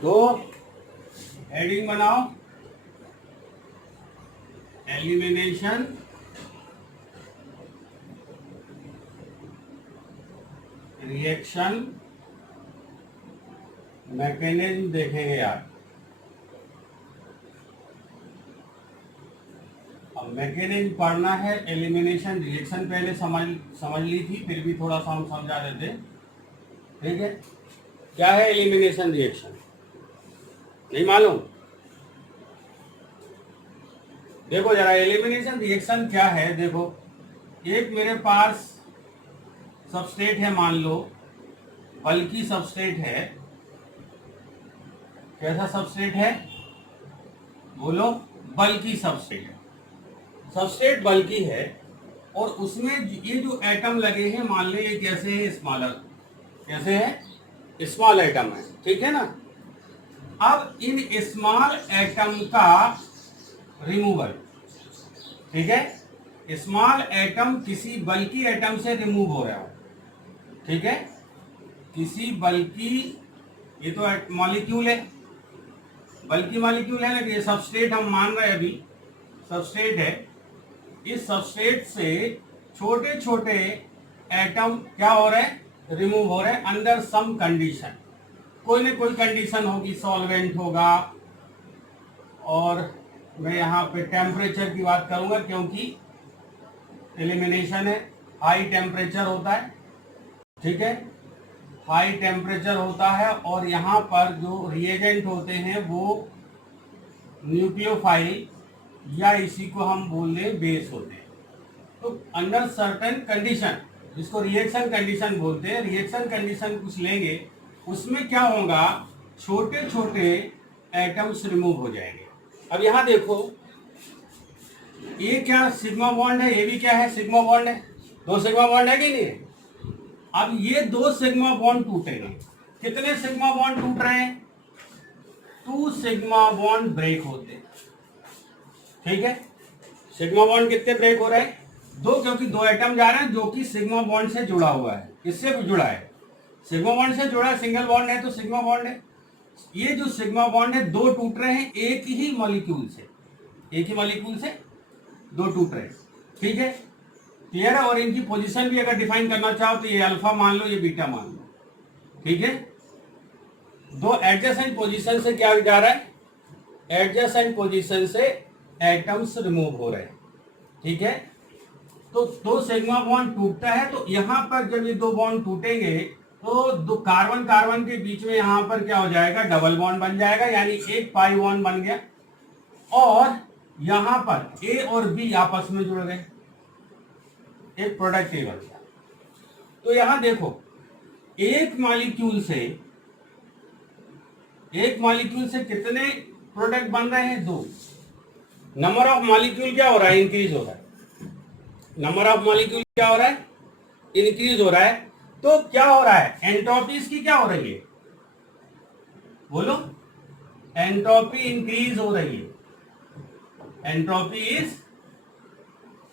तो हेडिंग बनाओ, elimination reaction mechanism देखेंगे आज। अब मैकेनिज्म पढ़ना है, एलिमिनेशन रिएक्शन पहले समझ ली थी, फिर भी थोड़ा सा हम समझा देते। ठीक है, क्या है एलिमिनेशन रिएक्शन? नहीं मालूम? देखो जरा, एलिमिनेशन रिएक्शन क्या है। देखो, एक मेरे पास सबस्ट्रेट है, मान लो बल्कि सबस्ट्रेट है। कैसा सबस्ट्रेट है? बोलो, बल्कि सबस्ट्रेट है। सबस्ट्रेट बल्कि है और उसमें ये जो एटम लगे हैं, मान ले ये कैसे है, स्मॉलर, कैसे है, स्मॉल एटम है। ठीक है ना? अब इन स्मॉल एटम का रिमूवल, ठीक है, स्मॉल एटम किसी बल्कि एटम से रिमूव हो रहा हो। ठीक है, किसी बल्कि, ये तो मॉलिक्यूल है, बल्कि मॉलिक्यूल है ना, कि ये सबस्ट्रेट हम मान रहे हैं, अभी सबस्ट्रेट है। इस सबस्ट्रेट से छोटे छोटे एटम क्या हो रहे हैं, रिमूव हो रहे हैं अंडर सम कंडीशन। कोई ना कोई कंडीशन होगी, सॉल्वेंट होगा, और मैं यहाँ पे टेम्परेचर की बात करूंगा क्योंकि एलिमिनेशन है, हाई टेम्परेचर होता है। ठीक है, हाई टेम्परेचर होता है और यहाँ पर जो रिएजेंट होते हैं वो न्यूक्लियोफाइल या इसी को हम बोल दें बेस होते हैं। तो अंडर सर्टेन कंडीशन, जिसको रिएक्शन कंडीशन बोलते हैं, रिएक्शन कंडीशन कुछ लेंगे, उसमें क्या होगा, छोटे छोटे एटम्स रिमूव हो जाएंगे। अब यहाँ देखो, ये क्या सिग्मा बॉन्ड है, ये भी क्या है, सिग्मा बॉन्ड है। दो सिग्मा बॉन्ड है कि नहीं है? अब ये दो सिग्मा बॉन्ड टूटेंगे। कितने सिग्मा बॉन्ड टूट रहे हैं? 2 सिग्मा बॉन्ड ब्रेक होते हैं। ठीक है, सिग्मा बॉन्ड कितने ब्रेक हो रहे हैं? 2, क्योंकि 2 एटम जा रहे हैं जो कि सिग्मा बॉन्ड से जुड़ा हुआ है। किससे जुड़ा है? सिग्मा बॉन्ड से जुड़ा है, सिंगल बॉन्ड है तो सिग्मा बॉन्ड है। ये जो सिग्मा बॉन्ड है 2 टूट रहे हैं एक ही मॉलिक्यूल से, एक ही मॉलिक्यूल से 2 टूट रहे हैं। ठीक है, क्लियर है? और इनकी पोजीशन भी अगर डिफाइन करना चाहो तो ये अल्फा मान लो, ये बीटा मान लो। ठीक है, 2 एडजेसेंट पोजीशन से क्या जा रहा है, एडजेसेंट पोजीशन से एटम्स रिमूव हो रहे हैं। ठीक है, तो 2 सिग्मा बॉन्ड टूटता है, तो यहां पर जब ये 2 बॉन्ड टूटेंगे तो 2 कार्बन कार्बन के बीच में यहां पर क्या हो जाएगा, डबल बॉन्ड बन जाएगा, यानी एक पाई बॉन्ड बन गया। और यहां पर ए और बी आपस में जुड़ गए, एक प्रोडक्ट ए बन गया। तो यहां देखो, एक मॉलिक्यूल से कितने प्रोडक्ट बन रहे हैं? 2। नंबर ऑफ मॉलिक्यूल क्या हो रहा है, इंक्रीज हो रहा है। नंबर ऑफ मॉलिक्यूल क्या हो रहा है, इंक्रीज हो रहा है। तो क्या हो रहा है, एंट्रोपी इसकी क्या हो रही है, बोलो, एंट्रोपी इंक्रीज हो रही है। Entropy is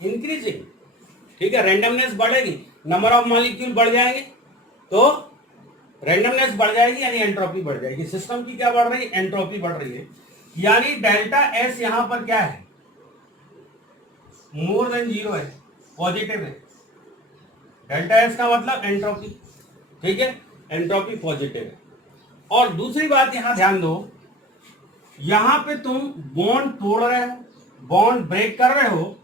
increasing. ठीक है, रैंडमनेस बढ़ेगी, नंबर ऑफ मॉलिक्यूल बढ़ जाएंगे तो रैंडमनेस बढ़ जाएगी, यानी एंट्रोपी बढ़ जाएगी। सिस्टम की क्या बढ़ रही है, एंट्रोपी बढ़ रही है। यानी डेल्टा एस यहां पर क्या है, मोर देन 0 है, पॉजिटिव है। डेल्टा एस का मतलब एंट्रोपी। ठीक है, एंट्रोपी पॉजिटिव है। और दूसरी बात यहां ध्यान दो, यहां पे तुम बॉन्ड तोड़ रहे हो, बॉन्ड ब्रेक कर रहे हो।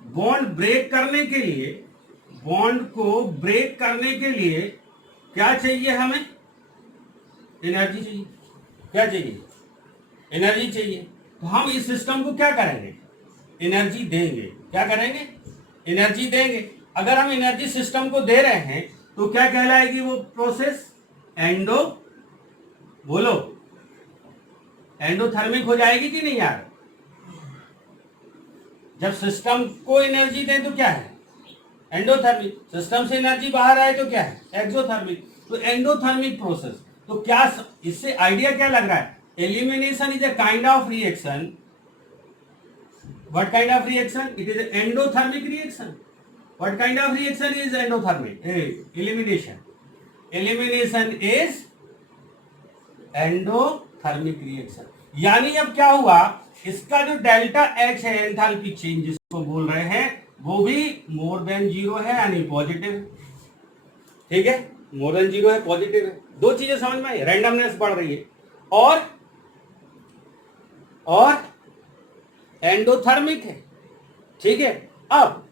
बॉन्ड ब्रेक करने के लिए, बॉन्ड को ब्रेक करने के लिए क्या चाहिए हमें, एनर्जी चाहिए। क्या चाहिए, एनर्जी चाहिए। तो हम इस सिस्टम को क्या करेंगे, एनर्जी देंगे। क्या करेंगे, एनर्जी देंगे। अगर हम एनर्जी सिस्टम को दे रहे हैं तो क्या कहलाएगी वो प्रोसेस, एंडो, बोलो, एंडोथर्मिक हो जाएगी कि नहीं यार? जब सिस्टम को एनर्जी दें तो क्या है, एंडोथर्मिक। सिस्टम से एनर्जी बाहर आए तो क्या है, एक्सोथर्मिक। तो एंडोथर्मिक प्रोसेस। तो क्या इससे आइडिया क्या लग रहा है, elimination is a kind of reaction. What kind of reaction? It is an endothermic reaction. What kind of reaction is endothermic? Elimination. Elimination is endothermic reaction. यानी अब क्या हुआ, इसका जो डेल्टा एच है एंथैल्पी चेंज जिसको बोल रहे हैं वो भी मोर देन जीरो है यानी पॉजिटिव। ठीक है, मोर देन जीरो है, पॉजिटिव है। दो चीजें समझ में आई, रैंडमनेस बढ़ रही है और एंडोथर्मिक है। ठीक है, अब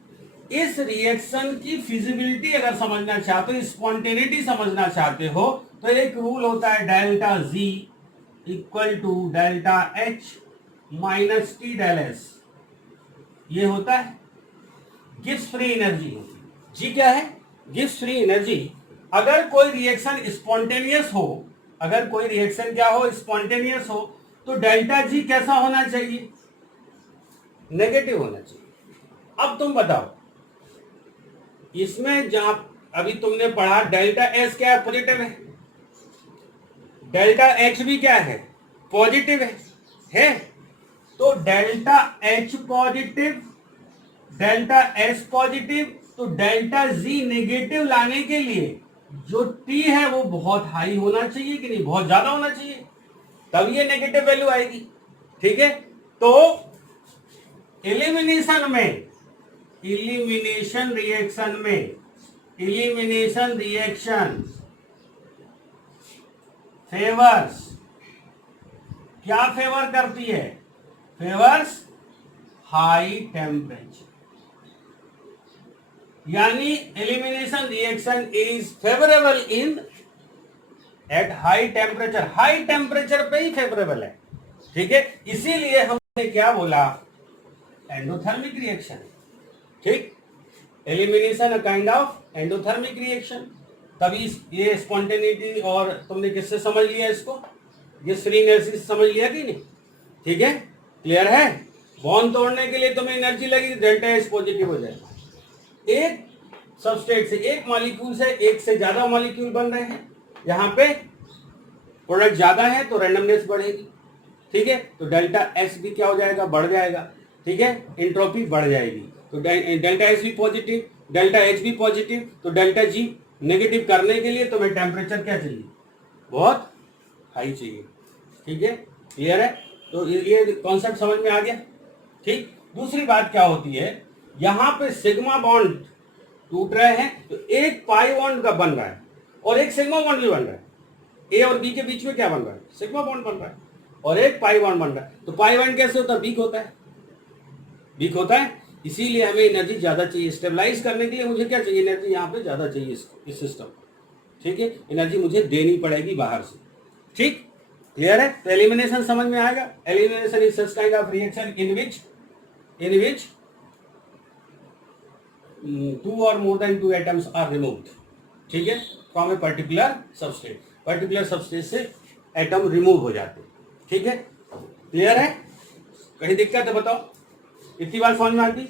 इस रिएक्शन की फिजिबिलिटी अगर समझना चाहते हो, स्पॉन्टेनिटी समझना चाहते हो, तो एक रूल होता है delta G equal to delta H minus T del S. ये होता है गिब्स फ्री एनर्जी होती है। जी क्या है, गिब्स फ्री एनर्जी। अगर कोई रिएक्शन स्पॉन्टेनियस हो, अगर कोई रिएक्शन क्या हो, स्पॉन्टेनियस हो, तो डेल्टा जी कैसा होना चाहिए, नेगेटिव होना चाहिए। अब तुम बताओ, इसमें जहां अभी तुमने पढ़ा डेल्टा एस क्या है, पॉजिटिव है, डेल्टा एच भी क्या है, पॉजिटिव है। तो delta H positive, delta S positive, तो डेल्टा जी नेगेटिव लाने के लिए जो टी है वो बहुत हाई होना चाहिए कि नहीं, बहुत ज्यादा होना चाहिए, तब ये नेगेटिव वैल्यू आएगी। ठीक है, तो एलिमिनेशन रिएक्शन में एलिमिनेशन रिएक्शन फेवर्स, क्या फेवर करती है, फेवर्स हाई टेम्परेचर। यानी elimination reaction is favourable in at high temperature, high temperature पे ही फेवरेबल है। ठीक है, इसीलिए हमने क्या बोला, एंडोथर्मिक रिएक्शन। ठीक, elimination a kind of endothermic reaction. तभी ये स्पॉन्टेनिटी और तुमने किससे समझ लिया इसको, ये फ्री एनर्जी से समझ लिया कि नहीं। ठीक है, क्लियर है। बॉन्ड तोड़ने के लिए तुम्हें एनर्जी लगी, डेल्टा एच पॉजिटिव हो जाएगा। एक सबस्ट्रेट से, एक मॉलिक्यूल से एक से ज्यादा मॉलिक्यूल बन रहे हैं, यहां पे प्रोडक्ट ज्यादा है तो रैंडमनेस बढ़ेगी। ठीक है, तो डेल्टा एस भी क्या हो जाएगा, बढ़ जाएगा। ठीक है, एंट्रोपी बढ़ जाएगी। तो डेल्टा एस भी पॉजिटिव, डेल्टा एच भी पॉजिटिव, तो डेल्टा जी नेगेटिव करने के लिए तुम्हें टेम्परेचर क्या चाहिए, बहुत हाई चाहिए। ठीक है, क्लियर है। तो ये कॉन्सेप्ट समझ में आ गया। ठीक, दूसरी बात क्या होती है, यहां पे सिग्मा बॉन्ड टूट रहे हैं तो एक पाई बॉन्ड का बन रहा है और एक सिग्मा बॉन्ड भी बन रहा है। ए और बी के बीच में क्या बन रहा है, सिग्मा बॉन्ड बन रहा है और एक पाई बॉन्ड बन रहा है। तो पाई बॉन्ड कैसे होता है, वीक होता है, वीक होता है। इसीलिए हमें एनर्जी ज्यादा चाहिए स्टेबलाइज करने के लिए। मुझे क्या चाहिए, एनर्जी यहाँ पे ज्यादा चाहिए इस सिस्टम। ठीक है, एनर्जी मुझे देनी पड़ेगी बाहर से। ठीक, क्लियर है। तो एलिमिनेशन समझ में आएगा। Elimination is such kind of reaction in which two और more than two atoms are removed. ठीक है, from a particular substrate, particular substrate से एटम रिमूव हो जाते। ठीक है, क्लियर है। कहीं दिक्कत है बताओ, इतनी बार समझ में आती।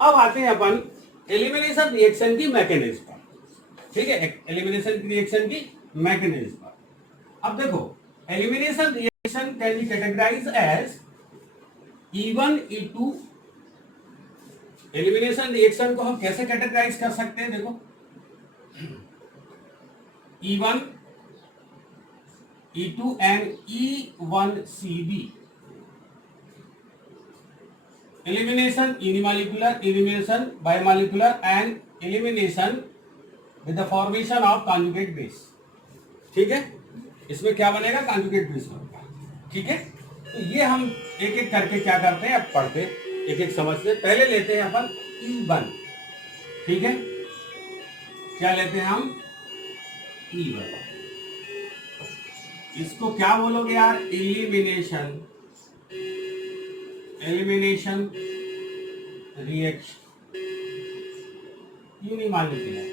अब आते हैं अपन एलिमिनेशन रिएक्शन की मैकेनिज्म पर। ठीक है, एलिमिनेशन रिएक्शन की मैकेनिज्म पर। अब देखो, elimination reaction can be categorized as E1 E2। Elimination reaction को हम कैसे कैटेगराइज कर सकते हैं, देखो E1 E2 and E1CB। elimination unimolecular, elimination bimolecular and elimination with the formation of conjugate base। ठीक है, इसमें क्या बनेगा, conjugate base बनेगा। ठीक है, तो ये हम एक एक करके क्या करते हैं, अब पढ़ते एक एक समझते। पहले लेते हैं अपन E1। ठीक है, क्या लेते हैं हम, E1। इसको क्या बोलोगे यार, एलिमिनेशन रिएक्शन, यूनिमॉलिक्यूलर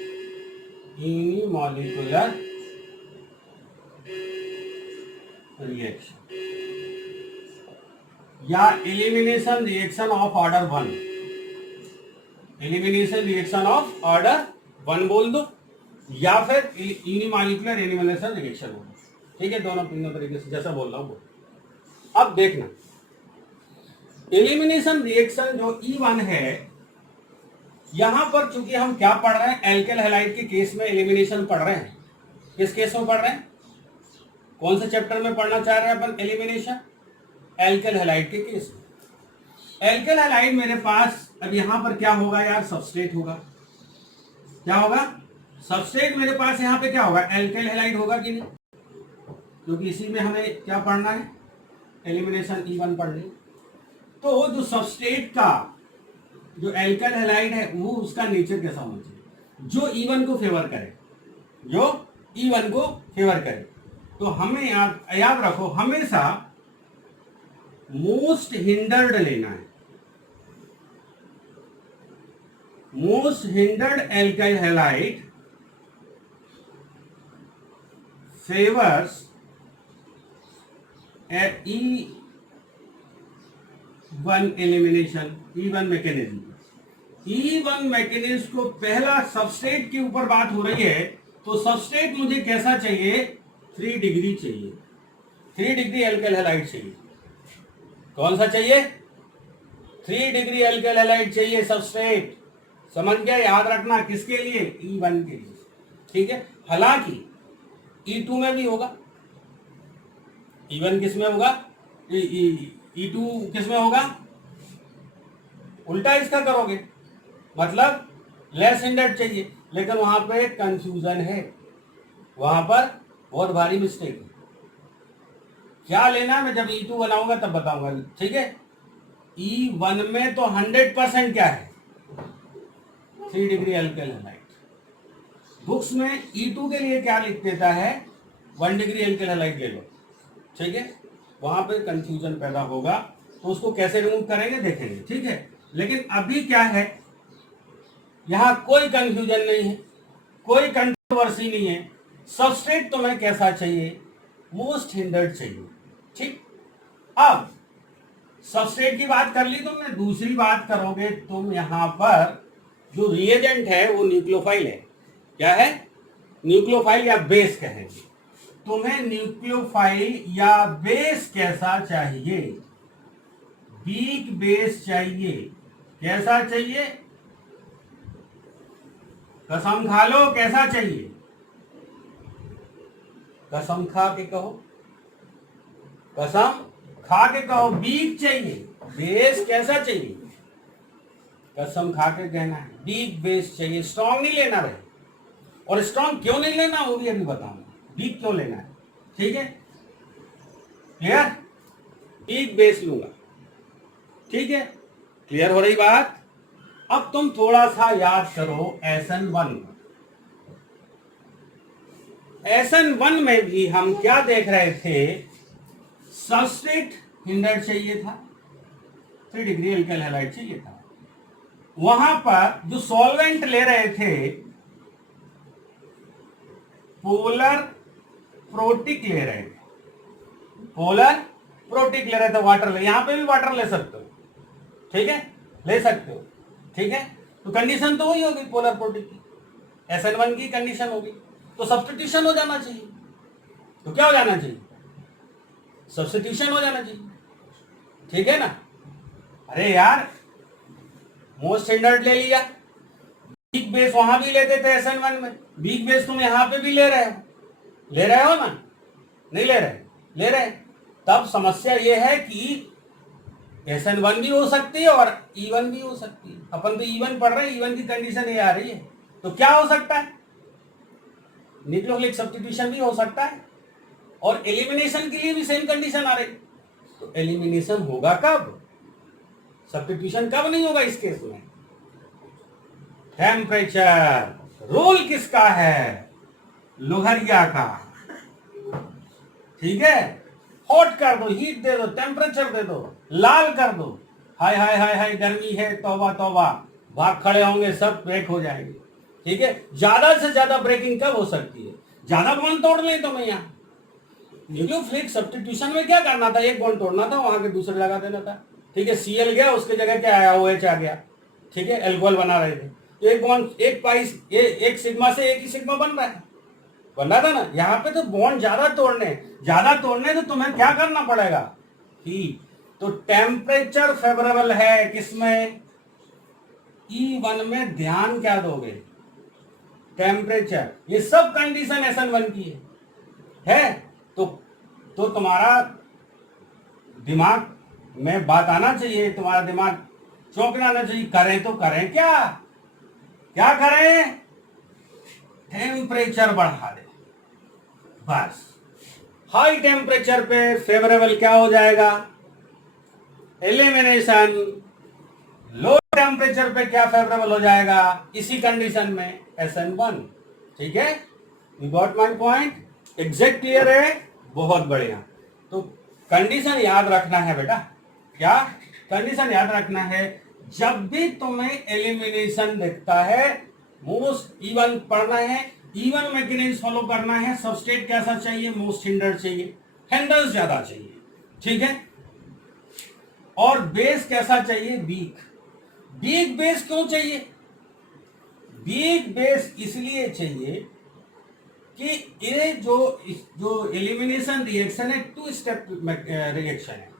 रिएक्शन या elimination reaction of order 1। Elimination reaction of order 1 बोल दो या फिर यूनिमॉलिक्यूलर एलिमिनेशन रिएक्शन बोल दो। ठीक है, दोनों तीनों तरीके से जैसा बोल रहा हूं। अब देखना, एलिमिनेशन रिएक्शन जो E1 है, यहां पर चूंकि हम क्या पढ़ रहे हैं, एल्केल हैलाइड के केस में एलिमिनेशन पढ़ रहे हैं। किस केस में पढ़ रहे हैं, कौन से चैप्टर में पढ़ना चाह रहे हैं अपन? एलिमिनेशन, एल्केल हैलाइड के केस में। एल्केल हैलाइड मेरे पास अब यहां पर क्या होगा यार? सबस्ट्रेट होगा। क्या होगा? सबस्ट्रेट मेरे पास यहां पे क्या होगा? एल्केल हैलाइड होगा कि नहीं? क्योंकि इसी में हमें क्या पढ़ना है? एलिमिनेशन E1 पढ़नी। तो जो सबस्ट्रेट का जो एल्केल हैलाइड है वो उसका नेचर कैसा होना चाहिए? जो E1 को फेवर करे, जो E1 को फेवर करे। तो हमें याद रखो, हमेशा मोस्ट हिंडर्ड लेना है। Most hindered alkyl halide favours E1 elimination, E1 mechanism. E1 mechanism को पहला सबस्ट्रेट के ऊपर बात हो रही है, तो सबस्ट्रेट मुझे कैसा चाहिए? 3 डिग्री चाहिए, 3 डिग्री एल्काइल हैलाइड चाहिए। कौन सा चाहिए? 3 डिग्री एल्काइल हैलाइड चाहिए सबस्ट्रेट। समझ गया? याद रखना किसके लिए? E1 के लिए। ठीक है। हालांकि E2 में भी होगा। E1 किस में होगा? E2 किस में होगा? उल्टा इसका करोगे, मतलब लेस हिंडर्ड चाहिए। लेकिन वहां पे एक कंफ्यूजन है, वहां पर बहुत भारी मिस्टेक है। क्या लेना मैं जब E2 बनाऊंगा तब बताऊंगा। ठीक है। E1 में तो 100% क्या है? 3 डिग्री एल्काइल हैलाइड। बुक्स में E2 के लिए क्या लिख देता है? 1 डिग्री एल्काइल हैलाइड ले लो। ठीक है। वहां पे कंफ्यूजन पैदा होगा, तो उसको कैसे रिमूव करेंगे देखेंगे। ठीक है। लेकिन अभी क्या है, यहां कोई कंफ्यूजन नहीं है, कोई कंट्रोवर्सी नहीं है। सबस्ट्रेट तुम्हें कैसा चाहिए? मोस्ट हिंडर्ड चाहिए। ठीक। अब सबस्ट्रेट की बात कर ली तुमने, दूसरी बात करोगे तुम, यहां पर जो रिएजेंट है वो न्यूक्लियोफाइल है। क्या है? न्यूक्लियोफाइल या बेस कहेंगे। तुम्हें न्यूक्लियोफाइल या बेस कैसा चाहिए? वीक बेस चाहिए। कैसा चाहिए? कसम खा लो, कैसा चाहिए? कसम खा के कहो, कसम खा के कहो, वीक चाहिए। बेस कैसा चाहिए? कसम खा के कहना है, वीक बेस चाहिए। स्ट्रॉन्ग नहीं लेना रहे, और स्ट्रॉन्ग क्यों नहीं लेना वो भी अभी बताऊंगा, वीक क्यों लेना है। ठीक है। क्लियर? वीक बेस लूंगा। ठीक है। क्लियर हो रही बात? अब तुम थोड़ा सा याद करो SN1। SN1 में भी हम क्या देख रहे थे? सबस्ट्रेट हिंडर्ड चाहिए था, 3 डिग्री एल्काइल हैलाइड चाहिए था। वहां पर जो सॉल्वेंट ले रहे थे, पोलर प्रोटिक ले रहे थे। पोलर प्रोटिक ले रहे थे, वाटर ले। यहां पे भी वाटर ले सकते हो। ठीक है, ले सकते हो। ठीक है। तो कंडीशन तो वही होगी पोलर प्रोटिक की, SN1 की कंडीशन होगी। तो सब्स्टिट्यूशन हो जाना चाहिए। तो क्या हो जाना चाहिए? सब्स्टिट्यूशन हो जाना चाहिए। ठीक है ना? अरे यार, मोस्ट स्टैंडर्ड ले लिया, वीक बेस वहां भी लेते थे SN1 में, वीक बेस तुम यहां पे भी ले रहे हो। ले रहे हो ना? नहीं ले रहे? ले रहे। तब समस्या यह है कि SN1 भी हो सकती है और E1 भी हो सकती है। अपन तो E1 पढ़ रहे हैं, E1 की कंडीशन ये आ रही है। तो क्या हो सकता है? न्यूक्लियोफिलिक सब्स्टिट्यूशन भी हो सकता है, और एलिमिनेशन के लिए भी सेम कंडीशन आ रही। तो एलिमिनेशन होगा कब? सब्स्टिट्यूशन कब नहीं होगा इस केस में? टेम्परेचर। रोल किसका है? लोहरिया का। ठीक है। हॉट कर दो, हीट दे दो, टेम्परेचर दे दो, लाल कर दो। हाय हाय हाय हाय, गर्मी है, तौबा तौबा, भाग खड़े होंगे, सब ब्रेक हो जाएंगे। ठीक है। ज्यादा से ज्यादा ब्रेकिंग कब हो सकती है? ज्यादा बॉन्ड तोड़ ले तो मैं यहाँ न्यूक्लियोफिलिक सब्स्टिट्यूशन में क्या करना था? एक बॉन्ड तोड़ना था, वहां के दूसरे लगा देना था। ठीक है। Cl गया, उसके जगह क्या आया? OH आ गया। ठीक है। एल्कोहल बना रहे थे, तो एक बॉन्ड, एक पाई, एक सिग्मा से एक ही सिग्मा बन रहा है, बन रहा था ना। यहाँ पे तो बॉन्ड ज्यादा तोड़ने तो तुम्हें क्या करना पड़ेगा? हीट। तो टेम्परेचर फेवरेबल है किसमें? E1 में। ध्यान क्या दोगे? टेम्परेचर। ये सब कंडीशन SN1 की है। तो तो तुम्हारा दिमाग में बात आना चाहिए, तुम्हारा दिमाग चौंकना आना चाहिए। करें तो करें क्या, क्या करें? टेम्परेचर बढ़ा दे बस। हाई टेम्परेचर पे फेवरेबल क्या हो जाएगा? एलिमिनेशन। लो टेम्परेचर पे क्या फेवरेबल हो जाएगा इसी कंडीशन में? SN1। ठीक है, you got my point? Exact clear है? बहुत बढ़िया। तो कंडीशन याद रखना है बेटा। क्या कंडीशन याद रखना है? जब भी तुम्हें एलिमिनेशन दिखता है, मोस्ट इवन पढ़ना है, इवन मैकेनिज्म फॉलो करना है। सबस्ट्रेट कैसा चाहिए? मोस्ट हिंडर्ड चाहिए, हिंडर्स ज्यादा चाहिए। ठीक है, और बेस कैसा चाहिए? वीक। वीक बेस क्यों चाहिए? वीक बेस इसलिए चाहिए कि ये जो एलिमिनेशन रिएक्शन है, 2 स्टेप रिएक्शन है।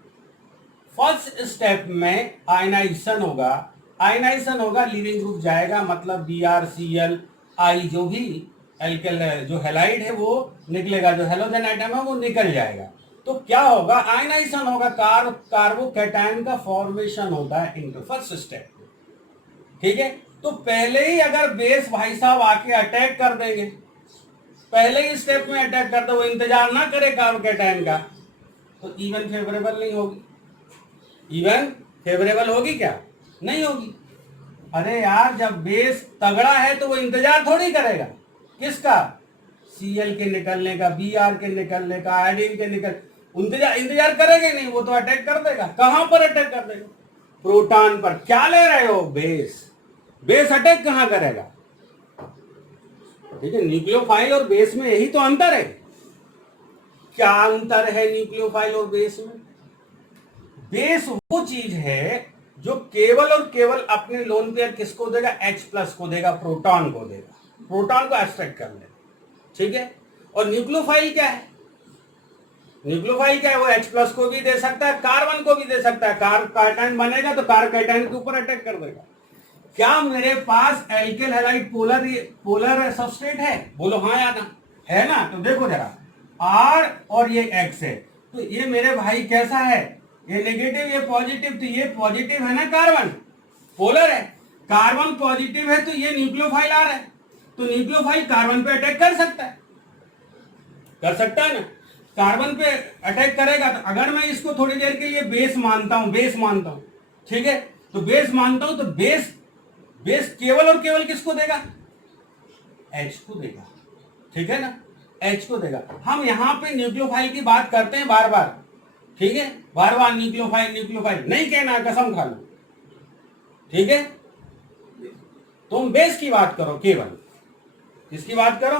फर्स्ट स्टेप में आयनाइजेशन होगा, आयनाइजेशन होगा, लीविंग ग्रुप जाएगा, मतलब BrCl I जो भी एल्केल जो हैलाइड है वो निकलेगा, जो हेलोजन आइटम है वो निकल जाएगा। तो क्या होगा? आयनाइजेशन होगा, कार्बोकैटायन का फॉर्मेशन होता है इनके फर्स्ट स्टेप में। ठीक है, तो पहले ही अगर बेस भाई साहब आके अटैक कर देंगे, पहले ही स्टेप में अटैक कर दे, वो इंतजार ना करे कार्बोकैटायन का, तो इवन फेवरेबल नहीं होगी। इवन फेवरेबल होगी क्या? नहीं होगी। अरे यार, जब बेस तगड़ा है तो वो इंतजार थोड़ी करेगा। किसका? Cl के निकलने का, Br के निकलने का, आयोडीन के इंतजार करेगा नहीं, वो तो अटैक कर देगा। कहां पर अटैक कर देगा? प्रोटॉन पर। क्या ले रहे हो? बेस। बेस अटैक कहां करेगा? ठीक है, न्यूक्लियोफाइल और बेस में यही तो अंतर है। क्या अंतर है न्यूक्लियोफाइल और बेस में? बेस वो चीज है जो केवल और केवल अपने लोन पेयर किसको देगा? H+ को देगा, प्रोटॉन को देगा, प्रोटॉन को एब्स्ट्रैक्ट कर लेगा। ठीक है, और न्यूक्लियोफाइल क्या है? न्यूक्लियोफाइल क्या है? वो H+ को भी दे सकता है, कार्बन को भी दे सकता है। कार्बोकैटायन बनेगा तो कार्बोकैटायन के ऊपर अटैक कर देगा। क्या मेरे पास एल्केल हैलाइड पोलर सबस्ट्रेट है? बोलो हाँ या ना। है ना? तो देखो जरा, R और ये X है, तो ये मेरे भाई कैसा है? ये नेगेटिव, ये पॉजिटिव, तो ये पॉजिटिव है ना, कार्बन पोलर है। कार्बन पॉजिटिव है तो ये न्यूक्लियोफाइल आ रहा है, तो न्यूक्लियोफाइल कार्बन पे अटैक कर सकता है, कर सकता है ना? कार्बन पे अटैक करेगा। तो अगर मैं इसको थोड़ी देर के लिए बेस मानता हूं, ठीक है, तो बेस मानता हूं, तो बेस केवल और केवल किसको देगा? H को देगा। ठीक है ना, H को देगा। हम यहां पे न्यूक्लियोफाइल की बात करते हैं बार बार। ठीक है, बार बार न्यूक्लियोफाइल नहीं कहना, कसम खा लो। ठीक है, तुम बेस की बात करो केवल। किसकी बात करो?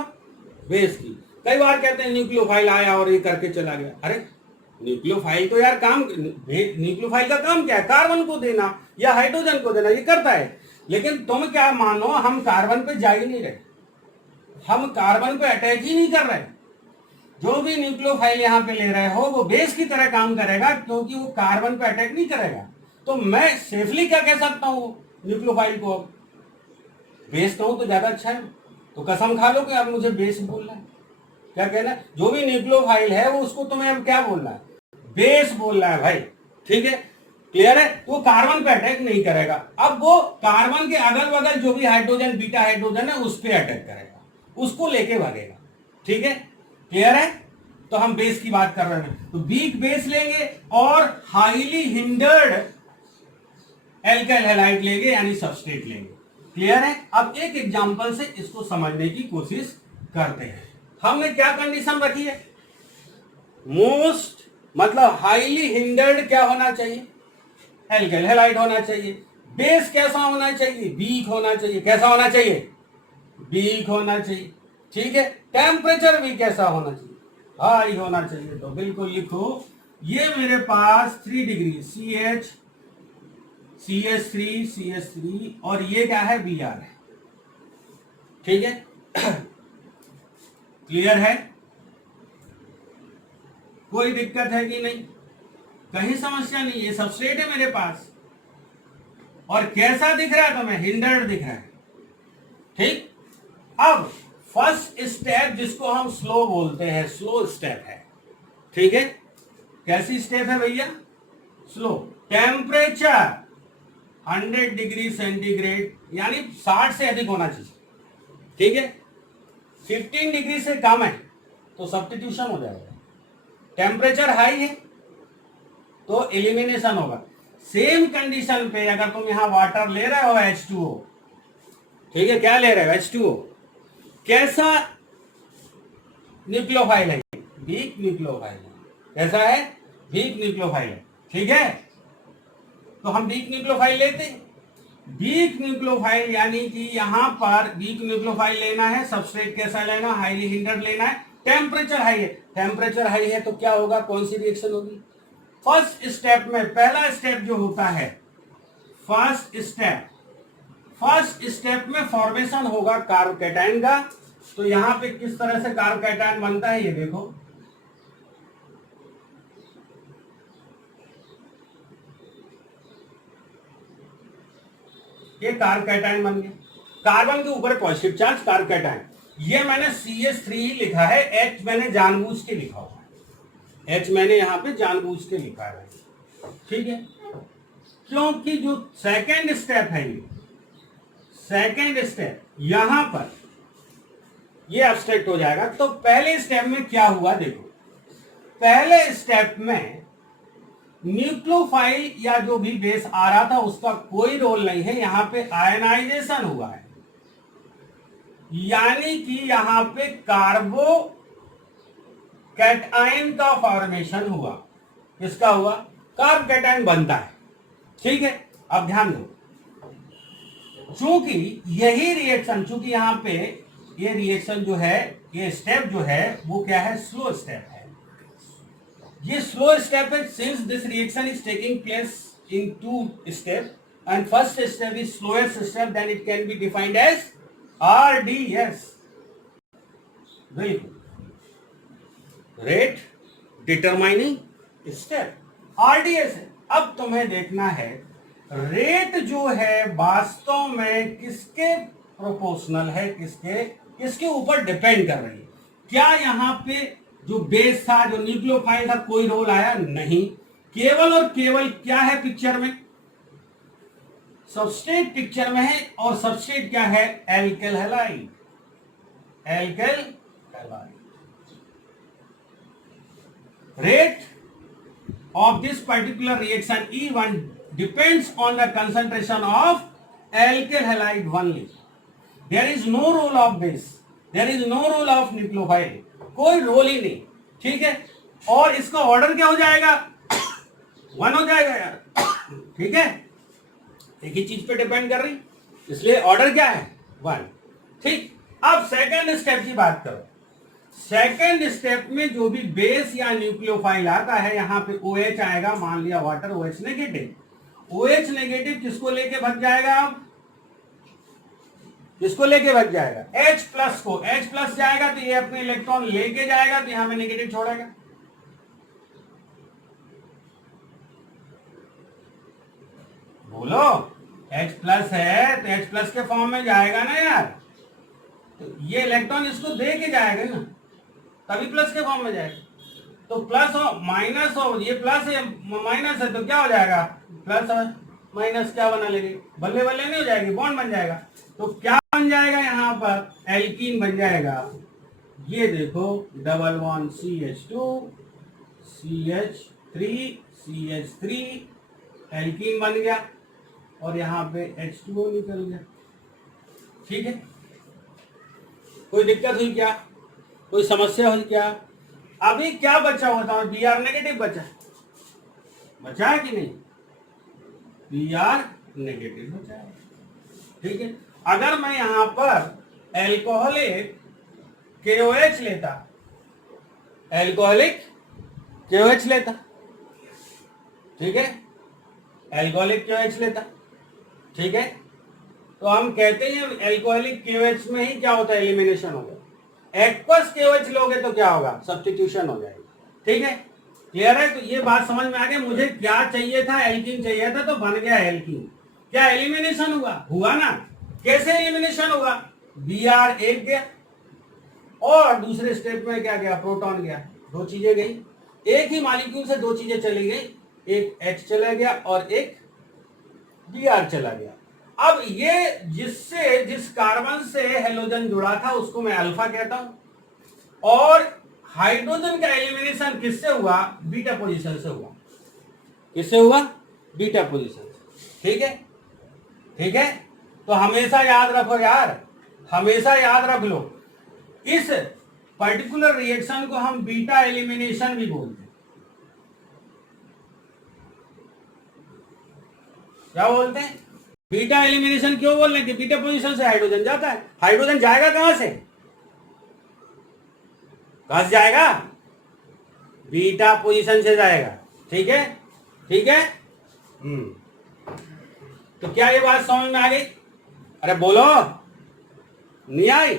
बेस की। कई बार कहते हैं न्यूक्लियोफाइल आया और ये करके चला गया। अरे न्यूक्लियोफाइल तो यार न्यूक्लियोफाइल का काम क्या है? कार्बन को देना या हाइड्रोजन को देना, ये करता है। लेकिन तुम क्या मानो, हम कार्बन पे जा ही नहीं रहे, हम कार्बन पे अटैक ही नहीं कर रहे। जो भी न्यूक्लियोफाइल यहां पे ले रहे हो वो बेस की तरह काम करेगा, क्योंकि वो कार्बन पे अटैक नहीं करेगा। तो मैं सेफली क्या कह सकता हूं न्यूक्लियोफाइल को? बेस कहूं तो ज्यादा अच्छा है। तो कसम खा लो कि अब मुझे बेस बोलना है। क्या कहना है? जो भी न्यूक्लियोफाइल है वो उसको तुम्हें अब क्या बोलना है? बेस बोलना है भाई। ठीक है, क्लियर है? तो वो कार्बन पे अटैक नहीं करेगा। अब वो कार्बन के अगल बगल जो भी हाइड्रोजन, बीटा हाइड्रोजन है, उस पर अटैक करेगा, उसको लेके भागेगा। ठीक है, क्लियर है? तो हम बेस की बात कर रहे हैं, तो वीक बेस लेंगे और हाईली हिंडर्ड एल्काइल हैलाइड लेंगे, यानी सबस्ट्रेट लेंगे। क्लियर है? अब एक एग्जांपल से इसको समझने की कोशिश करते हैं। हमने क्या कंडीशन रखी है? मोस्ट मतलब हाईली हिंडर्ड क्या होना चाहिए? एल्काइल हैलाइड होना चाहिए। बेस कैसा होना चाहिए? वीक होना चाहिए। कैसा होना चाहिए? वीक होना चाहिए। ठीक है, टेम्परेचर भी कैसा होना चाहिए? हाई होना चाहिए। तो बिल्कुल लिखो, ये मेरे पास 3 डिग्री CH3 और ये क्या है? Br है। ठीक है, क्लियर है? कोई दिक्कत है कि नहीं? कहीं समस्या नहीं? ये सबस्ट्रेट है मेरे पास, और कैसा दिख रहा है तुम्हें? हिंडर्ड दिख रहा है। ठीक, अब फर्स्ट स्टेप जिसको हम स्लो बोलते हैं, स्लो स्टेप है। ठीक है, कैसी स्टेप है भैया? स्लो। टेम्परेचर 100 डिग्री सेंटीग्रेड यानी 60 से अधिक होना चाहिए, ठीक है। 15 डिग्री से कम है तो सब्स्टिट्यूशन हो जाएगा। टेम्परेचर हाई है तो एलिमिनेशन होगा। सेम कंडीशन पे अगर तुम यहां वाटर ले रहे हो H2O, ठीक है, क्या ले रहे हो? H2O। कैसा न्यूक्लियोफाइल है? वीक न्यूक्लियोफाइल है। कैसा है? वीक न्यूक्लियोफाइल है, ठीक है। तो हम वीक न्यूक्लियोफाइल लेते हैं। वीक न्यूक्लियोफाइल यानी कि यहां पर वीक न्यूक्लियोफाइल लेना है, सबस्ट्रेट कैसा लेना? हाईली हिंडर्ड लेना है, टेम्परेचर हाई है। टेम्परेचर हाई है तो क्या होगा? कौन सी रिएक्शन होगी? फर्स्ट स्टेप में पहला स्टेप जो होता है, फर्स्ट स्टेप में फॉर्मेशन होगा कार्बोकैटायन का। तो यहां पे किस तरह से कार्बोकैटायन बनता है ये देखो। ये कार्बोकैटायन बन गया। कार्बन के ऊपर पॉजिटिव चार्ज कार्बोकैटायन। ये मैंने CH3 ही लिखा है, H मैंने जानबूझ के लिखा हुआ है। H मैंने यहां पे जानबूझ के लिखा है, ठीक है। क्योंकि जो सेकेंड स्टेप है, ये सेकेंड स्टेप यहां पर ये एब्स्ट्रैक्ट हो जाएगा। तो पहले स्टेप में क्या हुआ देखो। पहले स्टेप में न्यूक्लियोफाइल या जो भी बेस आ रहा था उसका कोई रोल नहीं है, यहां पे आयनाइजेशन हुआ है। यानी कि यहां पे कार्बो कैटायन का फॉर्मेशन हुआ। किसका हुआ? कार्बोकैटायन बनता है, ठीक है। अब ध्यान दो, चूंकि यही रिएक्शन, चूंकि यहां पे ये रिएक्शन जो है, ये स्टेप जो है वो क्या है? स्लो स्टेप है। ये स्लो स्टेप है since this reaction is taking place in 2 step and first step is slowest step, then it can be defined as RDS। बिल्कुल, रेट डिटरमाइनिंग स्टेप RDS है। अब तुम्हें देखना है रेट जो है वास्तव में किसके प्रोपोर्शनल है, किसके ऊपर डिपेंड कर रही है। क्या यहां पे जो बेस था, जो न्यूक्लियोफाइल था, कोई रोल आया? नहीं। केवल और केवल क्या है पिक्चर में? सबस्ट्रेट पिक्चर में है, और सबस्ट्रेट क्या है? एल्केल halide. एल्केल halide. Rate of this particular reaction E1 depends on the concentration of alkyl halide only. There is no role of base, there is no role of nucleophile, कोई role ही नहीं, ठीक है। और इसका ऑर्डर क्या हो जाएगा? 1 हो जाएगा यार, ठीक है। एक ही चीज पे डिपेंड कर रही, इसलिए ऑर्डर क्या है? 1, ठीक। अब सेकंड स्टेप की बात करो। सेकेंड स्टेप में जो भी बेस या न्यूक्लियोफाइल आता है, यहां पे OH आएगा, मान लिया water, OH negative. OH negative किसको लेके भाग जाएगा? किसको लेके भाग जाएगा? H प्लस को। H प्लस जाएगा तो ये अपने इलेक्ट्रॉन लेके जाएगा, तो यहां पे नेगेटिव छोड़ेगा। बोलो, H प्लस है तो H प्लस के फॉर्म में जाएगा ना यार, तो ये इलेक्ट्रॉन इसको दे के जाएगा ना, तभी प्लस के फॉर्म में जाएगा। तो प्लस और माइनस, और ये प्लस है माइनस है तो क्या हो जाएगा? प्लस और माइनस क्या बना लेंगे? बल्ले बल्ले नहीं हो जाएगी, बॉन्ड बन जाएगा। तो क्या बन जाएगा? यहां पर एल्कीन बन जाएगा। ये देखो, double bond CH2 CH3 CH3 alkene बन गया, और यहां पे H2O निकल गया, ठीक है। कोई दिक्कत हुई क्या? कोई समस्या हुई क्या? अभी क्या बचा हुआ था? Br नेगेटिव बचा है कि नहीं? Br नेगेटिव बचा है, ठीक है। अगर मैं यहां पर एल्कोहलिक KOH लेता, एल्कोहलिक KOH लेता, ठीक है, एल्कोहलिक KOH लेता, ठीक है, तो हम कहते हैं एल्कोहलिक KOH में ही क्या होता है? एलिमिनेशन होगा। एक्वस KOH लोगे तो क्या होगा? सब्स्टिट्यूशन हो जाएगी, ठीक है। क्लियर है? तो ये बात समझ में आ गई। मुझे क्या चाहिए था? एल्कीन चाहिए था, तो बन गया एल्कीन। क्या एलिमिनेशन हुआ ना? कैसे एलिमिनेशन हुआ? Br एक गया, और दूसरे स्टेप में क्या गया? प्रोटॉन गया। 2 चीजें गई, एक ही मॉलिक्यूल से दो चीजें चली गई, एक H चला गया और एक Br चला गया। अब ये जिस कार्बन से हेलोजन जुड़ा था उसको मैं अल्फा कहता हूं, और हाइड्रोजन का एलिमिनेशन किससे हुआ? बीटा पोजीशन से हुआ। किससे हुआ? बीटा पोजीशन से। ठीक है, ठीक है। तो हमेशा याद रखो यार, हमेशा याद रख लो, इस पर्टिकुलर रिएक्शन को हम बीटा एलिमिनेशन भी बोलते हैं। क्या बोलते हैं? बीटा एलिमिनेशन क्यों बोल रहे हैं? कि बीटा पोजीशन से हाइड्रोजन जाता है। हाइड्रोजन जाएगा कहां से? कहां से जाएगा? बीटा पोजीशन से जाएगा। ठीक है, ठीक है। तो क्या ये बात समझ में आ गई? अरे बोलो, नहीं आई?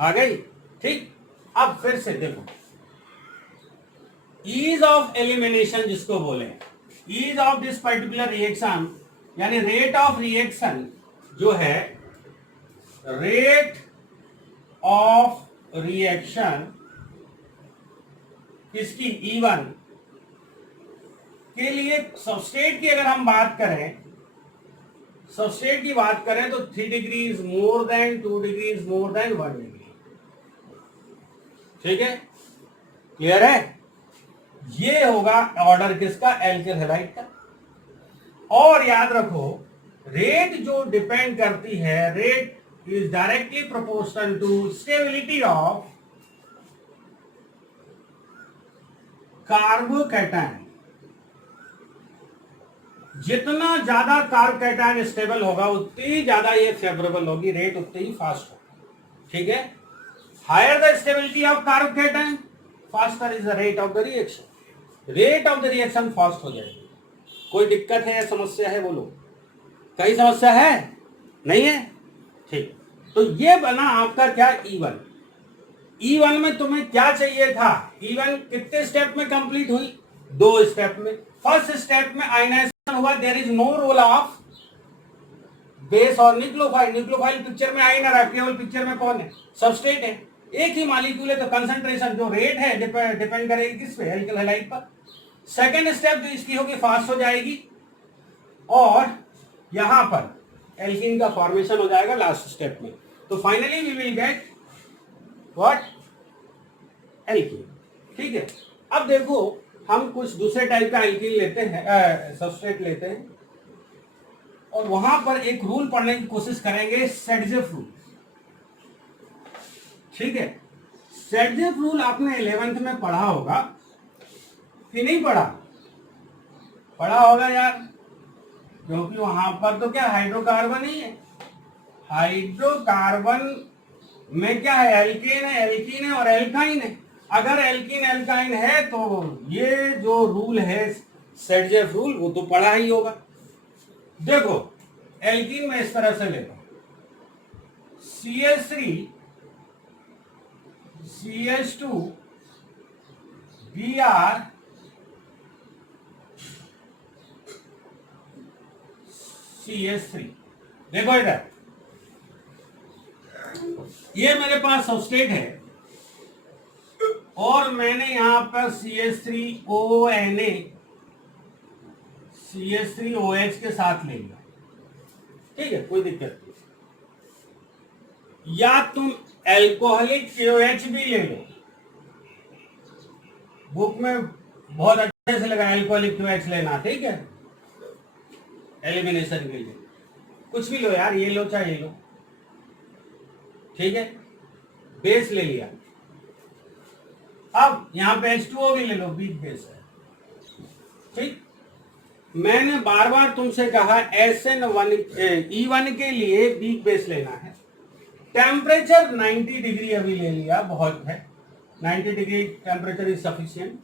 आ गई? ठीक। अब फिर से देखो, ईज ऑफ एलिमिनेशन जिसको बोले, ease of this particular reaction, यानी रेट ऑफ रिएक्शन जो है, रेट ऑफ रिएक्शन किसकी? E1 के लिए सबस्ट्रेट की अगर हम बात करें, सबस्ट्रेट की बात करें तो 3 degree is more than 2 degree is more than 1 degree. ठीक है, क्लियर है? ये होगा ऑर्डर किसका? एल्किल हैलाइड का। और याद रखो, रेट जो डिपेंड करती है, rate is directly proportional to stability of carbocation. जितना ज्यादा कार्बोकैटायन स्टेबल होगा उतनी ज्यादा ये फेवरेबल होगी, रेट उतनी ही फास्ट होगा। ठीक है, higher the stability of carbocation faster is the rate of the reaction. Rate of the reaction fast हो जाएगी। कोई दिक्कत है या समस्या है? बोलो, कई समस्या है? नहीं है? ठीक। तो ये बना आपका क्या? E1। E1 में तुम्हें क्या चाहिए था? E1 कितने स्टेप में कंप्लीट हुई? 2 स्टेप में। फर्स्ट स्टेप में आयनाइजेशन हुआ, there is no role of base और न्यूक्लियोफाइल। न्यूक्लियोफाइल पिक्चर में आ ही ना रहा, केवल पिक्चर में कौन है? सबस्ट्रेट है। एक ही मॉलिक्यूल है तो कंसंट्रेशन जो रेट है डिपेंड करेगी किस पे? एल्किल हैलाइड पर। सेकेंड स्टेप जो इसकी होगी फास्ट हो जाएगी, और यहां पर एल्कीन का फॉर्मेशन हो जाएगा लास्ट स्टेप में। तो finally we will get what? Alkene. ठीक है। अब देखो, हम कुछ दूसरे टाइप का एल्कीन लेते हैं, सबस्ट्रेट लेते हैं, और वहां पर एक रूल पढ़ने की कोशिश करेंगे, सेडजेफ रूल। ठीक है, सेडजेफ रूल आपने 11th में पढ़ा होगा कि नहीं पढ़ा? पढ़ा होगा यार, क्योंकि वहां पर तो क्या हाइड्रोकार्बन ही है। हाइड्रोकार्बन में क्या है? एल्केन है, एल्कीन है और एल्काइन है। अगर एल्कीन एल्काइन है तो ये जो रूल है सेडजेफ रूल, वो तो पढ़ा ही होगा। देखो, एल्कीन में इस तरह से लेता हूं, CH3 CH2 Br CH3। देखो इधर, ये मेरे पास सबस्ट्रेट है और मैंने यहां पर CH3ONA CH3OH के साथ ले लिया। ठीक है, कोई दिक्कत नहीं। या तुम एल्कोहलिक KOH भी ले लो, बुक में बहुत अच्छे से लगा एल्कोहलिक KOH लेना। ठीक है, एलिमिनेशन के लिए कुछ भी लो यार, ये लो चाहे ये लो। ठीक है, बेस ले लिया। अब यहां पे H2O भी ले लो, वीक बेस है। ठीक, मैंने बार बार तुमसे कहा SN1 E1 के लिए वीक बेस लेना है। टेम्परेचर 90 डिग्री अभी ले लिया, बहुत है। 90 डिग्री टेम्परेचर इज सफिशिएंट।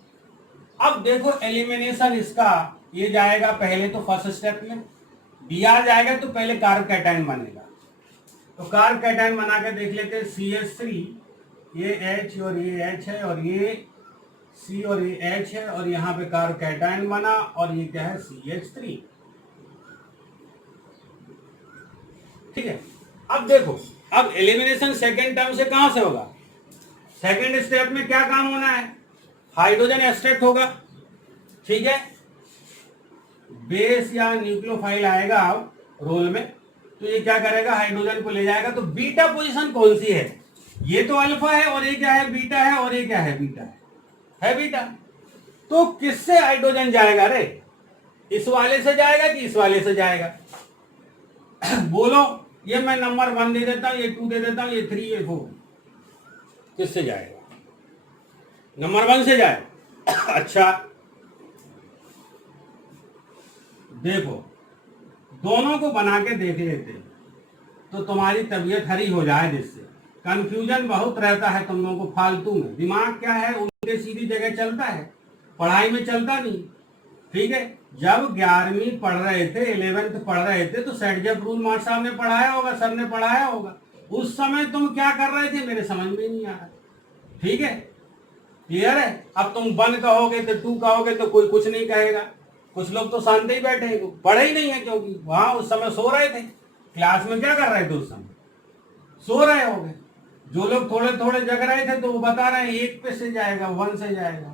अब देखो एलिमिनेशन इसका, ये जाएगा पहले तो फर्स्ट स्टेप में, Br जाएगा तो पहले कार्बोकैटायन बनेगा। तो कार्बोकैटायन बना के देख लेते हैं। CH3, ये H और ये H है, और ये C और ये H है, और यहाँ पे कार्बोकैटायन बना, और ये क्या है? CH3। ठीक है, अब देखो, अब एलिमिनेशन सेकेंड टर्म से कहां से होगा? सेकेंड स्टेप में क्या काम होना है? हाइड्रोजन एक्सट्रैक्ट होगा, ठीक है, बेस या न्यूक्लियोफाइल आएगा रोल में, तो ये क्या करेगा, हाइड्रोजन को ले जाएगा। तो बीटा पोजीशन कौन सी है, ये तो अल्फा है और ये क्या है, बीटा है, और ये क्या है, बीटा है बीटा। तो किससे हाइड्रोजन जाएगा रे, इस वाले से जाएगा कि इस वाले से जाएगा? बोलो, ये मैं नंबर 1 दे देता हूं, ये 2 दे देता हूं, ये 3, ये 4, किससे जाएगा? नंबर 1 से जाएगा। अच्छा देखो, दोनों को बना के देख लेते तो तुम्हारी तबीयत हरी हो जाए, जिससे कंफ्यूजन बहुत रहता है तुम लोगों को फालतू में। दिमाग क्या है, उनके सीधी जगह चलता है, पढ़ाई में चलता नहीं, ठीक है। जब 11वीं पढ़ रहे थे, 11th पढ़ रहे थे, तो सेटजेप रूल मास्टर साहब ने पढ़ाया होगा, सर ने पढ़ाया होगा। उस समय तुम क्या कर रहे थे, मेरे समझ में नहीं आ रहा, ठीक है, क्लियर है। अब तुम 1 कहोगे तो 2 कहोगे तो कोई कुछ नहीं कहेगा। कुछ लोग तो शांत ही बैठे हैं, पढ़े ही नहीं है, क्योंकि वहां उस समय सो रहे थे। क्लास में क्या कर रहे थे उस समय, सो रहे होंगे। जो लोग थोड़े थोड़े जग रहे थे तो वो बता रहे हैं 1 पे से जाएगा, 1 से जाएगा।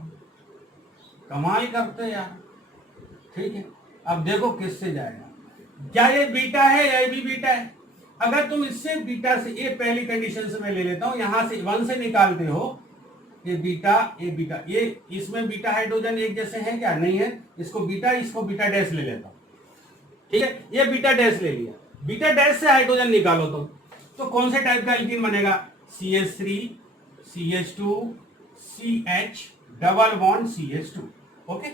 कमाल करते यार, ठीक है। अब देखो किससे जाएगा, क्या ये बीटा है या ये भी बीटा है? अगर तुम इससे बीटा से, ये पहली कंडीशन से मैं ले लेता हूं, यहां से 1 से निकालते हो, ये बीटा, ये इसमें बीटा हाइड्रोजन एक जैसे हैं क्या? नहीं है। इसको बीटा डैश ले लेता हूं, ठीक है। ये बीटा डैश ले लिया, बीटा डैश से हाइड्रोजन निकालो तुम, तो कौन से टाइप का एल्कीन बनेगा? CH3 CH2 CH double bond CH2, okay.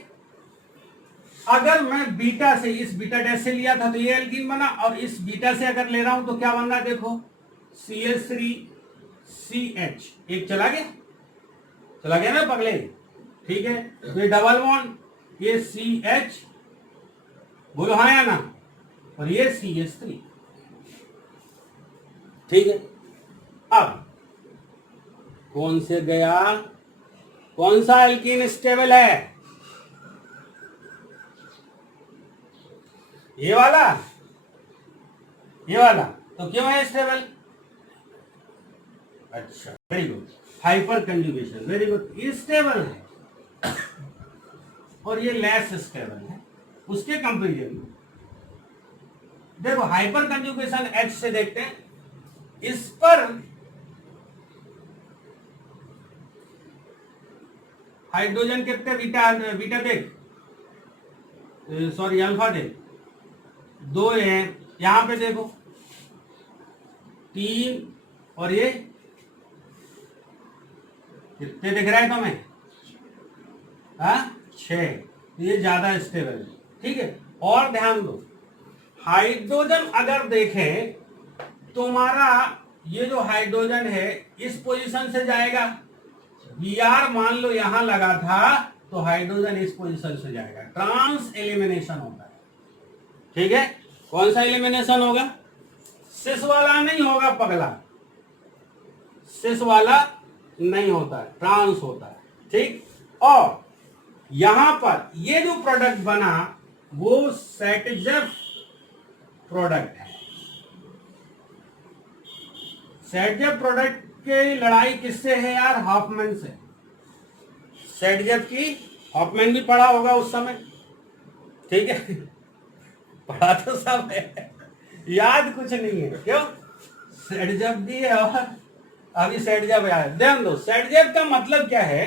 अगर मैं बीटा से, इस बीटा डैश से लिया था तो ये एल्कीन बना, और इस बीटा से अगर ले रहा हूं तो क्या बन रहा है, देखो CH3 CH, एक चला गया ना पगले, ठीक है। तो ये डबल बॉन्ड, ये CH, बोलो हाँ या ना, और ये CH3, ठीक है। अब कौन से गया, कौन सा एल्कीन स्टेबल है? ये वाला, तो क्यों है स्टेबल? अच्छा, very good, hyper conjugation, very good, ये स्टेबल है और ये लेस स्टेबल है उसके कंपेरिजन में। देखो हाइपर कंजुगेशन H से देखते हैं, इस पर हाइड्रोजन कितने बीटा देख, सॉरी अल्फा देख, 2 है, यहां पे देखो 3, और ये कितने दिख रहा है तुम्हें? 6, ये ज्यादा स्टेबल है, ठीक है। और ध्यान दो, हाइड्रोजन अगर देखें, तुम्हारा ये जो हाइड्रोजन है इस पोजीशन से जाएगा, Br मान लो यहां लगा था, तो हाइड्रोजन इस पोजीशन से जाएगा, ट्रांस एलिमिनेशन होता है, ठीक है। कौन सा एलिमिनेशन होगा? सिस वाला नहीं होगा पगला, सिस वाला नहीं होता है, ट्रांस होता है, ठीक। और यहां पर ये जो प्रोडक्ट बना वो सेटजेप प्रोडक्ट है। सेटजेप प्रोडक्ट की लड़ाई किससे है यार? हॉफमैन से। सेटजेप की हॉफमैन भी पढ़ा होगा उस समय, ठीक है। पढ़ा तो सब है, याद कुछ नहीं है, क्यों? सेटजेप भी है और अभी सेटजेप याद। ध्यान दो, सेटजेप का मतलब क्या है?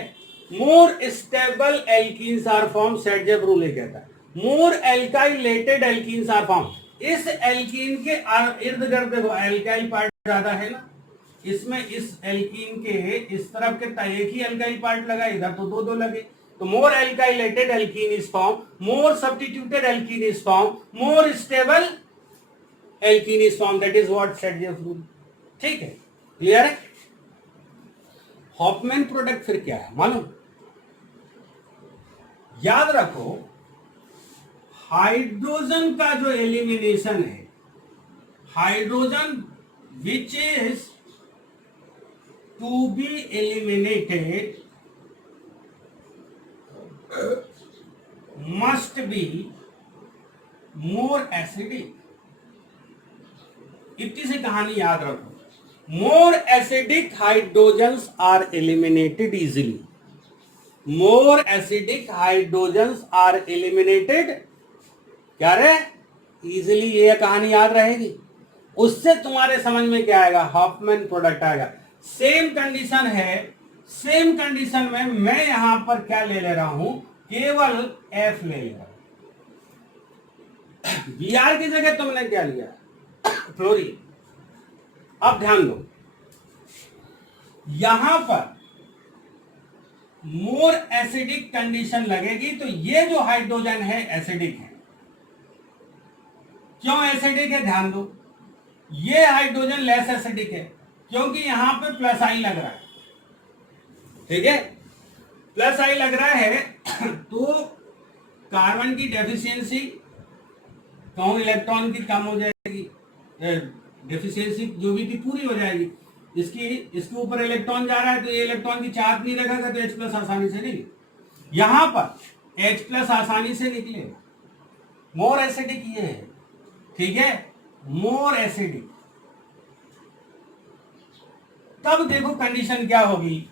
More stable alkenes are form, Saytzeff rule ये कहता है। More alkylated alkenes are form, इस एल्कीन के इर्द गिर्द देखो एल्काइल पार्ट ज्यादा है ना, इसमें इस एल्कीन के इस तरफ के एक ही एल्काइल पार्ट लगा, इधर तो 2 लगे, तो more alkylated alkene is form, more substituted alkene is form, more stable alkene is form, that is what Saytzeff rule, ठीक है। क्लियर है? हॉफमैन प्रोडक्ट फिर क्या है मालूम? याद रखो, हाइड्रोजन का जो एलिमिनेशन है, hydrogen which is to be eliminated must be more acidic. इतनी सी कहानी याद रखो, more acidic hydrogens are eliminated easily, more acidic hydrogens are eliminated. क्या रे, इजिली ये कहानी याद रहेगी। उससे तुम्हारे समझ में क्या आएगा, हॉफमैन प्रोडक्ट आएगा। सेम कंडीशन है, सेम कंडीशन में मैं यहां पर क्या ले रहा हूं, केवल एफ ले रहा हूं। बीआर की जगह तुमने क्या लिया, फ्लोरीन। अब ध्यान दो, यहां पर मोर एसिडिक कंडीशन लगेगी तो ये जो हाइड्रोजन है एसिडिक है। क्यों एसिडिक है, ध्यान दो, ये हाइड्रोजन लेस एसिडिक है क्योंकि यहां पे प्लस आई लग रहा है। ठीक है, प्लस आई लग रहा है तो कार्बन की डेफिशिएंसी, कहूं इलेक्ट्रॉन की कम हो जाएगी, डेफिशिएंसी जो भी थी पूरी हो जाएगी। इसके ऊपर इलेक्ट्रॉन जा रहा है तो ये इलेक्ट्रॉन की चार्ज नहीं रखेगा तो H प्लस आसानी से नहीं, यहां पर H प्लस आसानी से निकलेगा। मोर एसिडिक ये है, ठीक है, मोर एसिडिक। तब देखो कंडीशन क्या होगी,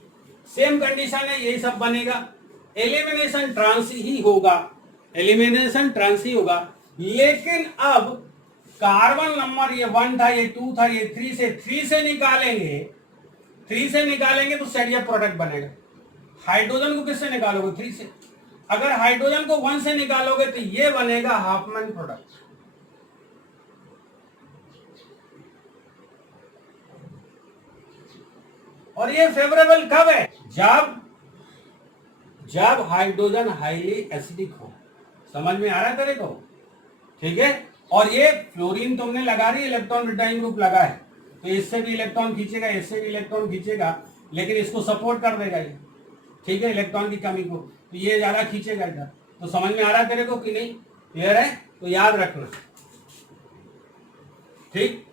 सेम कंडीशन है, यही सब बनेगा, एलिमिनेशन ट्रांस ही होगा, एलिमिनेशन ट्रांस ही होगा। लेकिन अब कार्बन नंबर ये 1 था, ये 2 था, ये 3 से 3 से निकालेंगे, 3 से निकालेंगे तो सेट प्रोडक्ट बनेगा। हाइड्रोजन को किससे निकालोगे, 3 से। अगर हाइड्रोजन को 1 से निकालोगे तो ये बनेगा हाफमैन प्रोडक्ट। और ये फेवरेबल कब है, जब हाइड्रोजन हाईली एसिडिक हो। समझ में आ रहा है तेरे को, ठीक है। और ये फ्लोरीन तुमने लगा रही, इलेक्ट्रॉन रिटाइम ग्रुप लगा है तो इससे भी इलेक्ट्रॉन खींचेगा, इससे भी इलेक्ट्रॉन खींचेगा, लेकिन इसको सपोर्ट कर देगा ये, ठीक है, इलेक्ट्रॉन की कमी को, तो ये ज्यादा खींचेगा इधर। तो समझ में आ रहा है तेरे को कि नहीं, क्लियर है, तो याद रखना, ठीक।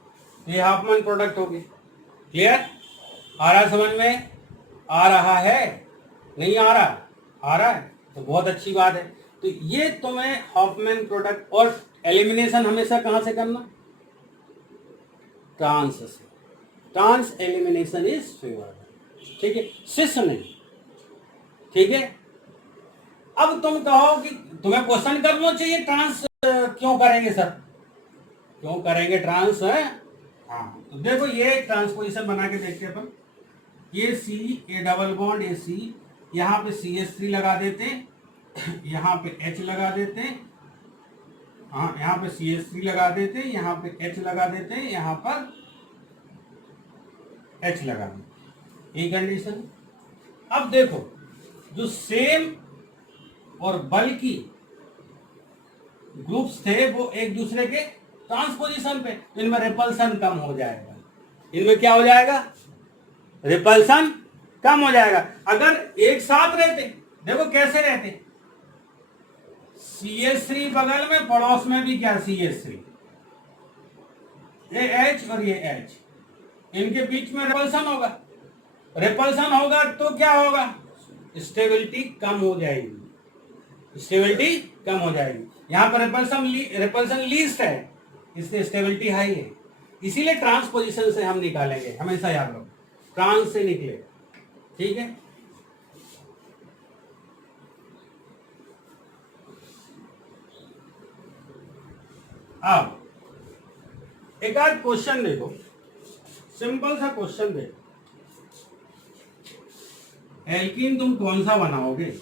ये हाफमैन प्रोडक्ट होगी, क्लियर, आ रहा समझ में, आ रहा है, नहीं आ रहा, आ रहा है तो बहुत अच्छी बात है। तो ये तुम्हें हाफमैन प्रोडक्ट, और एलिमिनेशन हमेशा कहां से करना, ट्रांस से, ट्रांस एलिमिनेशन इज फेवरेबल, ठीक है, सिस नहीं, ठीक है। अब तुम कहो कि तुम्हें क्वेश्चन करना चाहिए ट्रांस क्यों करेंगे सर, क्यों करेंगे ट्रांस है, हाँ, तो देखो ये ट्रांसपोजिशन बना के देखते हैं अपन। ये सी, ए डबल बॉन्ड, ए सी, यहाँ पे CH3 लगा देते, यहाँ पे H लगा देते, हाँ यहाँ पे CH3 लगा देते, यहाँ पे H लगा देते, यहाँ पर H लगा देते, ये कंडीशन। अब देखो जो सेम और बल्कि ग्रुप्स थे वो एक दूसरे के ट्रांसपोजिशन पे, इनमें रिपल्सन कम हो जाएगा, इनमें क्या हो जाएगा, रिपल्सन कम हो जाएगा। अगर एक साथ रहते, देखो कैसे रहते, CH3 बगल में, पड़ोस में भी क्या CH3, ये H और ये H, इनके बीच में रिपल्सन होगा, रिपल्सन होगा तो क्या होगा, स्टेबिलिटी कम हो जाएगी, स्टेबिलिटी कम हो जाएगी। यहां पर रिपल्सन लीस्ट है, इससे स्टेबिलिटी हाई है, इसीलिए ट्रांसपोजिशन से हम निकालेंगे, हमेशा याद रखो, ट्रांस से निकले, ठीक है। अब एक आध क्वेश्चन देखो, सिंपल सा क्वेश्चन देखो, एल्कीन तुम कौन सा बनाओगे,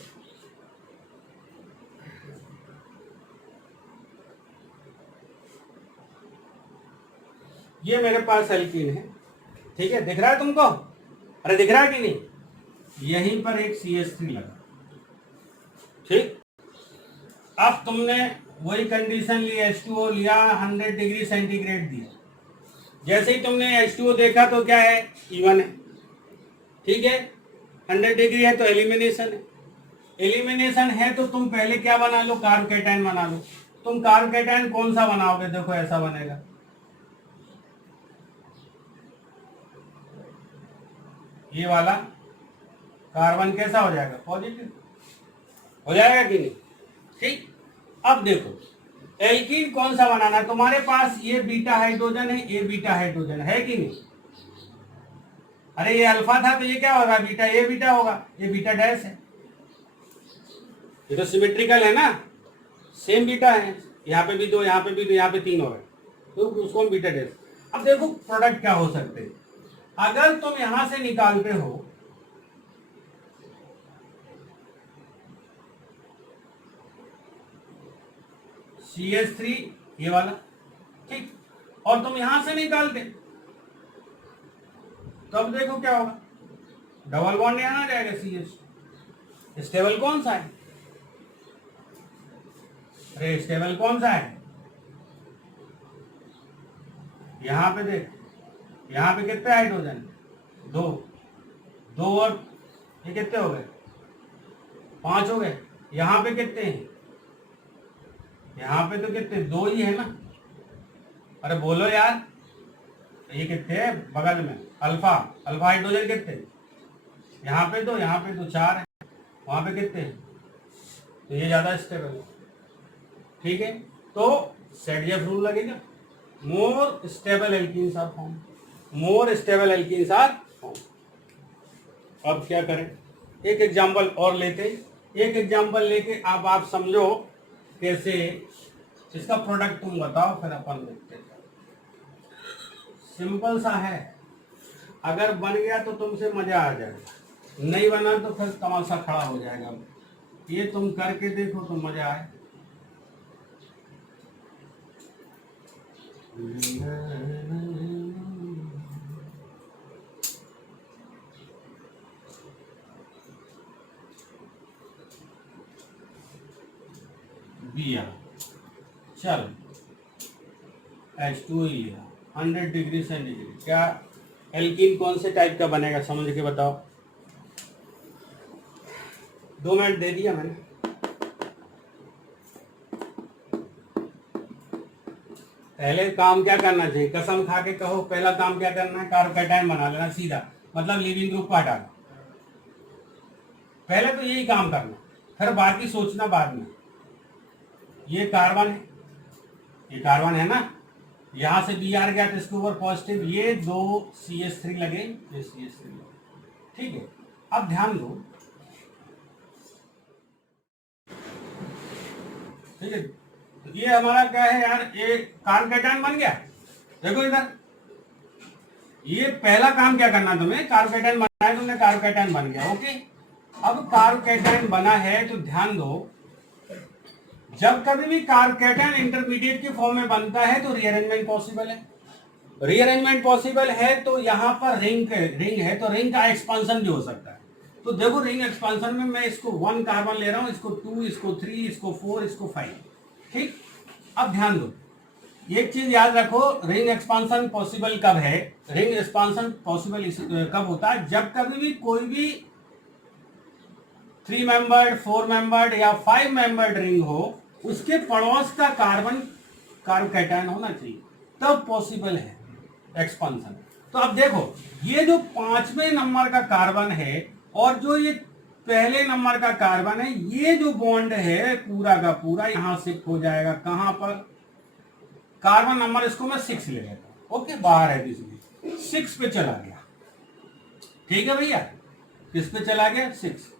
ये मेरे पास एल्कीन है, ठीक है, दिख रहा है तुमको, अरे दिख रहा है कि नहीं, यहीं पर एक CH3 लगा, ठीक। अब तुमने वही कंडीशन ली, H2O लिया, 100 डिग्री सेंटीग्रेड दिया, जैसे ही तुमने H2O देखा तो क्या है, E1 है, ठीक है, 100 डिग्री है तो एलिमिनेशन है, एलिमिनेशन है तो तुम पहले क्या बना लो, कार्बोकैटायन बना लो। तुम कार्बोकैटायन कौन सा बनाओगे, देखो ऐसा बनेगा, ये वाला कार्बन कैसा हो जाएगा, पॉजिटिव हो जाएगा कि नहीं, ठीक। अब देखो एल्कीन कौन सा बनाना है, तुम्हारे पास ये बीटा हाइड्रोजन है, ये बीटा हाइड्रोजन है कि नहीं, अरे ये अल्फा था तो ये क्या होगा, बीटा, ये बीटा होगा, ये बीटा डैश है, ये तो सिमेट्रिकल है ना, सेम बीटा है, यहाँ पे भी दो, यहाँ पे भी दो, यहाँ पे 3 हो गए, तो उसको हम बीटा डेस। अब देखो प्रोडक्ट क्या हो सकते हैं, अगर तुम यहां से निकालते हो CH3 ये वाला, ठीक, और तुम यहां से निकालते, तब देखो क्या होगा, डबल बॉन्ड यहां आ जाएगा CH। स्टेबल कौन सा है, अरे स्टेबल कौन सा है, यहां पे देख, यहां पे कितने हाइड्रोजन, 2, 2 और ये कितने हो गए, 5 हो गए, यहां पे कितने हैं, यहां पे तो कितने, 2 ही है ना, अरे बोलो यार, ये कितने है बगल में, अल्फा, अल्फा हाइड्रोजन कितने, यहाँ पे तो, यहाँ पे तो 4 है, वहां पे कितने हैं, तो ये ज्यादा स्टेबल है, ठीक है, तो सेडजेफ रूल लगेगा, more stable alkenes are form, more stable alkenes are form. अब क्या करें, एक एग्जांपल और लेते, एक एग्जांपल लेके अब आप समझो कैसे इसका प्रोडक्ट तुम बताओ, फिर अपन देखते हैं। सिंपल सा है, अगर बन गया तो तुमसे मजा आ जाएगा, नहीं बना तो फिर तमाशा खड़ा हो जाएगा। ये तुम करके देखो तो मजा आए। दिया, चल H2 लिया 100 डिग्री सेंटीग्रेड, क्या एल्कीन कौन से टाइप का बनेगा समझ के बताओ। 2 मिनट दे दिया मैंने। पहले काम क्या करना चाहिए, कसम खा के कहो, पहला काम क्या करना है, कार्बोकैटायन बना लेना सीधा, मतलब लिविंग ग्रुप को हटाना, पहले तो यही काम करना, फिर बाकी सोचना बाद में। ये कार्बन है, ये कार्बन है ना, यहां से Br गया तो इसके ऊपर पॉजिटिव, ये 2 CH3 लगे, ये CH3 लगे, ठीक है। अब ध्यान दो, ठीक है, तो ये हमारा क्या है यार, ये कार्बोकैटायन बन गया, देखो इधर, ये पहला काम क्या करना तुम्हें, कार्बोकैटायन बना है तुमने, कार्बोकैटायन बन गया, ओके। अब कार्बोकैटायन बना है तो ध्यान दो, जब कभी भी कार्बोकैटायन इंटरमीडिएट के फॉर्म में बनता है तो रीअरेंजमेंट पॉसिबल है, रीअरेंजमेंट पॉसिबल है तो यहाँ पर रिंग है तो रिंग का एक्सपांशन भी हो सकता है। तो देखो रिंग एक्सपांशन में मैं इसको 1 कार्बन ले रहा हूं, इसको 2, इसको 3, इसको 4, इसको 5, ठीक। अब ध्यान दो, एक चीज याद रखो, रिंग एक्सपांशन पॉसिबल कब है, रिंग एक्सपांशन पॉसिबल कब होता है, जब कभी भी कोई भी 3 मेंबर्ड, 4 मेंबर्ड या 5 मेंबर्ड रिंग हो, उसके पड़ोस का कार्बन कार्बोकैटायन होना चाहिए, तब पॉसिबल है एक्सपांशन। तो अब देखो, ये जो 5वें नंबर का कार्बन है और जो ये पहले नंबर का कार्बन है, ये जो बॉन्ड है पूरा का पूरा यहां शिफ्ट हो जाएगा, कहां पर, कार्बन नंबर इसको मैं 6 ले लेता हूं, ओके, बाहर है इसलिए 6 पे चला गया, ठीक है भैया, किस पे चला गया, 6,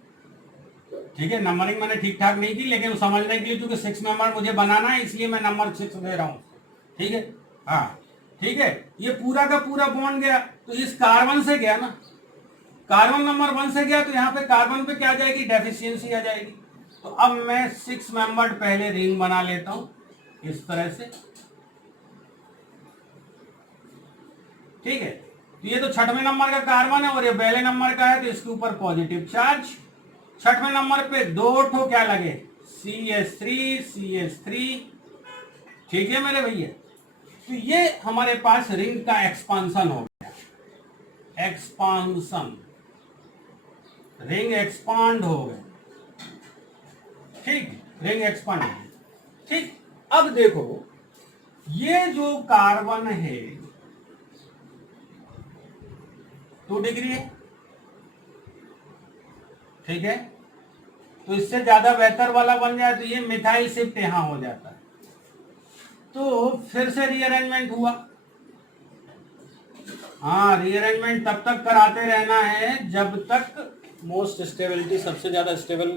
ठीक है। नंबरिंग मैंने ठीक ठाक नहीं की, लेकिन समझने के लिए क्योंकि 6 नंबर मुझे बनाना है, इसलिए मैं नंबर 6 दे रहा हूं, ठीक है, हाँ ठीक है। ये पूरा का पूरा बॉन्ड गया, तो इस कार्बन से गया ना, कार्बन नंबर 1 से गया, तो यहाँ पे कार्बन पे क्या आ जाएगी, डेफिशिएंसी आ जाएगी। तो अब मैं 6 मेंबर्ड पहले रिंग बना लेता हूं इस तरह से, ठीक है। तो ये तो 6वें नंबर का कार्बन है और ये पहले नंबर का है, तो इसके ऊपर पॉजिटिव चार्ज, 6वें नंबर पे 2 ठो क्या लगे, CH3, ठीक है मेरे भैया। तो ये हमारे पास रिंग का एक्सपांशन हो गया, एक्सपांशन, रिंग एक्सपांड हो गए, ठीक, रिंग एक्सपांड, ठीक। अब देखो, ये जो कार्बन है 2 डिग्री है, ठीक है, तो इससे ज्यादा बेहतर वाला बन जाए तो ये मिथाइल शिफ्ट यहां हो जाता है, तो फिर से रीअरेंजमेंट हुआ, हाँ रीअरेंजमेंट तब तक कराते रहना है जब तक मोस्ट स्टेबिलिटी, सबसे ज्यादा स्टेबल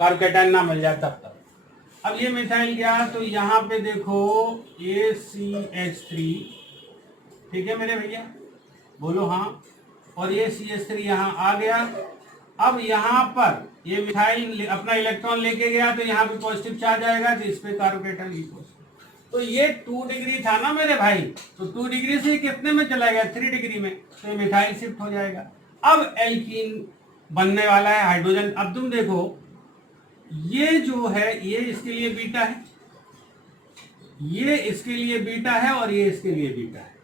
कार्बोकेटाइन ना मिल जाए तब तक। अब ये मिथाइल गया तो यहाँ पे देखो ACH3, ठीक है मेरे भैया, बोलो हाँ, और ये CH3 यहाँ आ गया। अब यहाँ पर ये मिथाइल अपना इलेक्ट्रॉन लेके गया तो यहाँ पे पॉजिटिव चार्ज आएगा, तो इस पे कार्बोकेटाइन लिखो। तो ये 2 डिग्री था ना मेरे भाई, तो 2 डिग्री से कितने में चला गया, 3 डिग्री में, तो ये मिथाइल शिफ्ट हो जाएगा। अब एल्कीन बनने वाला है हाइड्रोजन। अब तुम देखो ये जो है ये इसके लिए बीटा है, ये इसके लिए बीटा है, और ये इसके लिए बीटा है,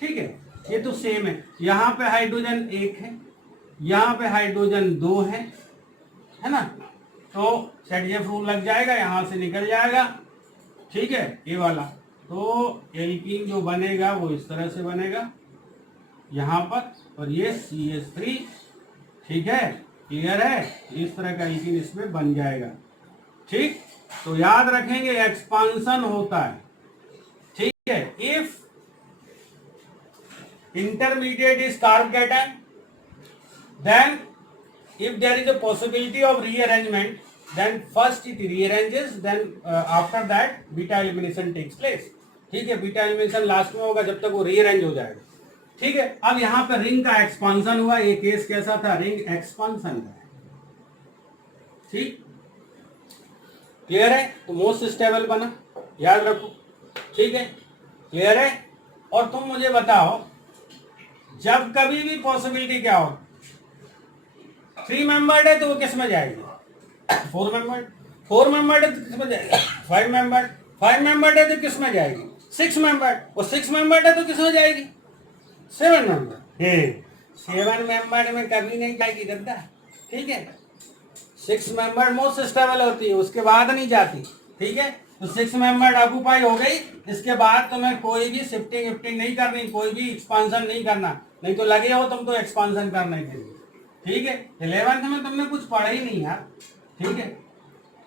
ठीक है, ये तो सेम है। यहाँ पे हाइड्रोजन 1 है, यहाँ पे हाइड्रोजन 2 है ना, तो सेट रूल लग जाएगा, यहां से निकल जाएगा, ठीक है, ये वाला। तो एल्कीन जो बनेगा वो इस तरह से बनेगा यहाँ पर, और ये CH3, ठीक है, क्लियर है, इस तरह का एल्कीन इसमें बन जाएगा, ठीक। तो याद रखेंगे एक्सपांशन होता है, ठीक है, if intermediate is carbocation, then if there is a possibility of rearrangement, then first it rearranges, then after that beta elimination takes place, ठीक है। बीटा एलिमिनेशन लास्ट में होगा जब तक वो रीअरेंज हो जाएगा, ठीक है। अब यहाँ पे रिंग का एक्सपांशन हुआ, ये केस कैसा था, रिंग एक्सपांशन का, ठीक, क्लियर है। तो मोस्ट स्टेबल बना, याद रखो, ठीक है, क्लियर है। और तुम मुझे बताओ जब कभी भी पॉसिबिलिटी क्या हो, 3 मेंबर्ड है तो वो किस में जाएगी, 4 मेंबर्ड, 4 मेंबर्ड है तो किस में जाएगी, 5 मेंबर्ड, 5 मेंबर्ड है तो किस में जाएगी, 6 मेंबर्ड, और 6 मेंबर्ड है तो किस में जाएगी, 7 मेंबर्ड। 7 मेंबर्ड में कभी नहीं जाएगी गद्दा, ठीक है। 6 मेंबर्ड मोस्ट स्टेबल होती है, उसके बाद नहीं जाती, ठीक है। तो 6 मेंबर्ड ऑक्यूपाई हो गई, इसके बाद तुम्हें कोई भी शिफ्टिंग विफ्टिंग नहीं करनी, कोई भी एक्सपांशन नहीं करना, नहीं तो लगे हो तुम तो एक्सपांशन करने के लिए, ठीक है। 11th में तुमने कुछ पढ़ा ही नहीं यार, ठीक है,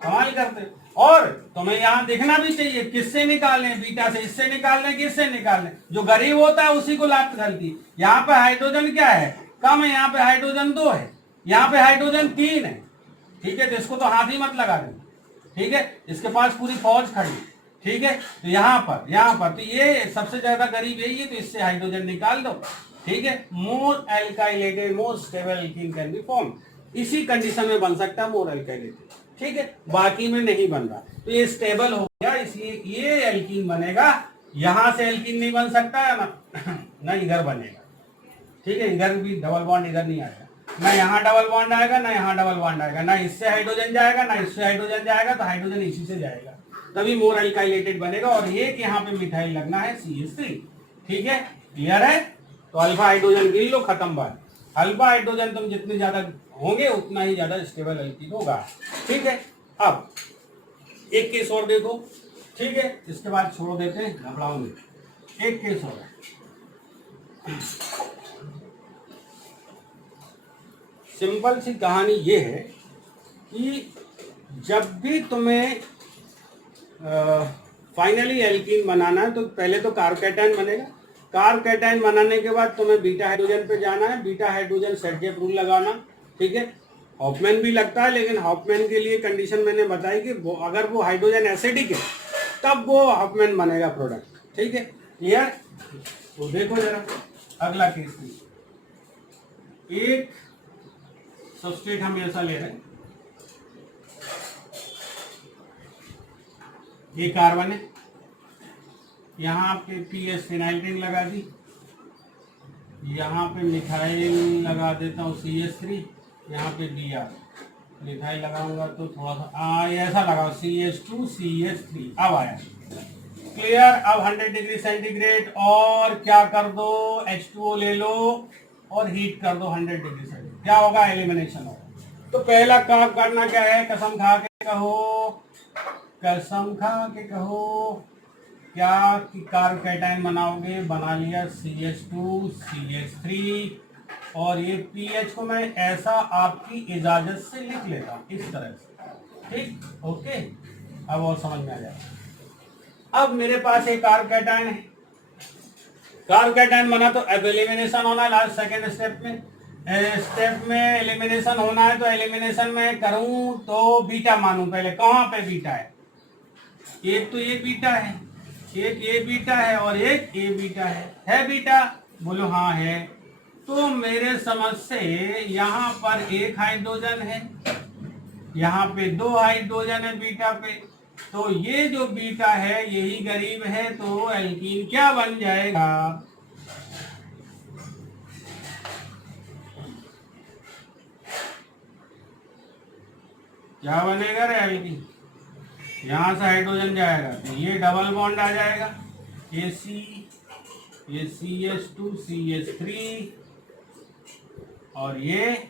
कमाल करते। और तुम्हें यहाँ देखना भी चाहिए किससे निकालने, बीटा से, इससे निकालने, किससे निकालने, जो गरीब होता है उसी को लात गलती। यहाँ पे हाइड्रोजन क्या है, कम है, यहाँ पे हाइड्रोजन 2 है, यहाँ पे हाइड्रोजन 3 है, ठीक है, तो इसको तो हाथ ही मत लगा देना, ठीक है, इसके पास पूरी फौज खड़ी, ठीक है। तो यहाँ पर तो ये सबसे ज्यादा गरीब यही है, तो इससे हाइड्रोजन निकाल दो, ठीक है। More alkylated more stable alkene can be form, इसी कंडीशन में बन सकता है मोर एल्काइलेटेड, ठीक है, बाकी में नहीं बन रहा। तो ये स्टेबल हो गया, इसलिए ये एल्कीन बनेगा। यहां से एल्कीन नहीं बन सकता है ना इधर बनेगा, ठीक है, इधर भी डबल बॉन्ड इधर नहीं आएगा, ना यहाँ डबल बॉन्ड आएगा, ना यहाँ डबल बॉन्ड आएगा, ना इससे हाइड्रोजन जाएगा, ना इससे हाइड्रोजन जाएगा, तो हाइड्रोजन इसी से जाएगा, तभी मोर एल्काइलेटेड बनेगा। और ये कि यहाँ पे मिथाइल लगना है CH3, ठीक है, क्लियर है। तो अल्फा हाइड्रोजन गिन लो, खत्म बात। अल्फा हाइड्रोजन तुम जितने ज्यादा होंगे उतना ही ज्यादा स्टेबल एल्कीन होगा, ठीक है। अब एक केस और देखो, ठीक है, इसके बाद छोड़ देते हैं, घबराओगे। एक केस और है, सिंपल सी कहानी ये है कि जब भी तुम्हें फाइनली एल्कीन बनाना है तो पहले तो कार्बोकेटाइन बनेगा, कार्बोकेटाइन बनाने के बाद तुम्हें बीटा हाइड्रोजन पे जाना है, बीटा हाइड्रोजन सेट रूल लगाना, ठीक है। हॉफमैन भी लगता है, लेकिन हॉफमैन के लिए कंडीशन मैंने बताई कि अगर वो हाइड्रोजन एसिडिक है तब वो हॉफमैन बनेगा प्रोडक्ट, ठीक है, क्लियर। तो देखो जरा अगला केस, एक सबस्ट्रेट हम ऐसा ले रहे हैं, ये कार्बन है, यहाँ आपके पीएच फिनाइल रिंग लगा दी, यहाँ पे मिथाइल लगा देता हूँ CH3, यहाँ पे Br, मिथाइल लगाऊंगा तो थोड़ा सा ऐसा लगाओ CH2 CH3, अब आया क्लियर। अब 100 डिग्री सेंटीग्रेड और क्या कर दो, H2O ले लो और हीट कर दो 100 डिग्री सेंटीग्रेड, क्या होगा, एलिमिनेशन होगा। तो पहला काम करना क्या है, कसम खा के कहो, कसम खा के कहो, क्या कि कार्बोकेटाइन बनाओगे, बना लिया CH2 CH3, और ये पीएच को मैं ऐसा आपकी इजाजत से लिख लेता हूं इस तरह से, ठीक, ओके। अब और समझ में आ जाएगा। अब मेरे पास एक कार्बोकेटाइन है, कार्बोकेटाइन बना तो अब एलिमिनेशन होना लास्ट सेकेंड स्टेप में, स्टेप में एलिमिनेशन होना है तो एलिमिनेशन में करूं तो बीटा मानूं पहले। कहाँ पे बीटा है? एक तो ये बीटा है, एक ए बीटा है और एक ए बीटा है बीटा? बोलो हाँ है। तो मेरे समझ से यहाँ पर एक हाइड्रोजन है, यहाँ पे दो हाइड्रोजन है बीटा पे, तो ये जो बीटा है यही गरीब है, तो एल्कीन क्या बन जाएगा? क्या बनेगा रे एल्कीन? यहां से हाइड्रोजन जाएगा तो ये डबल बॉन्ड आ जाएगा, AC, ये CH2 CH3 और ये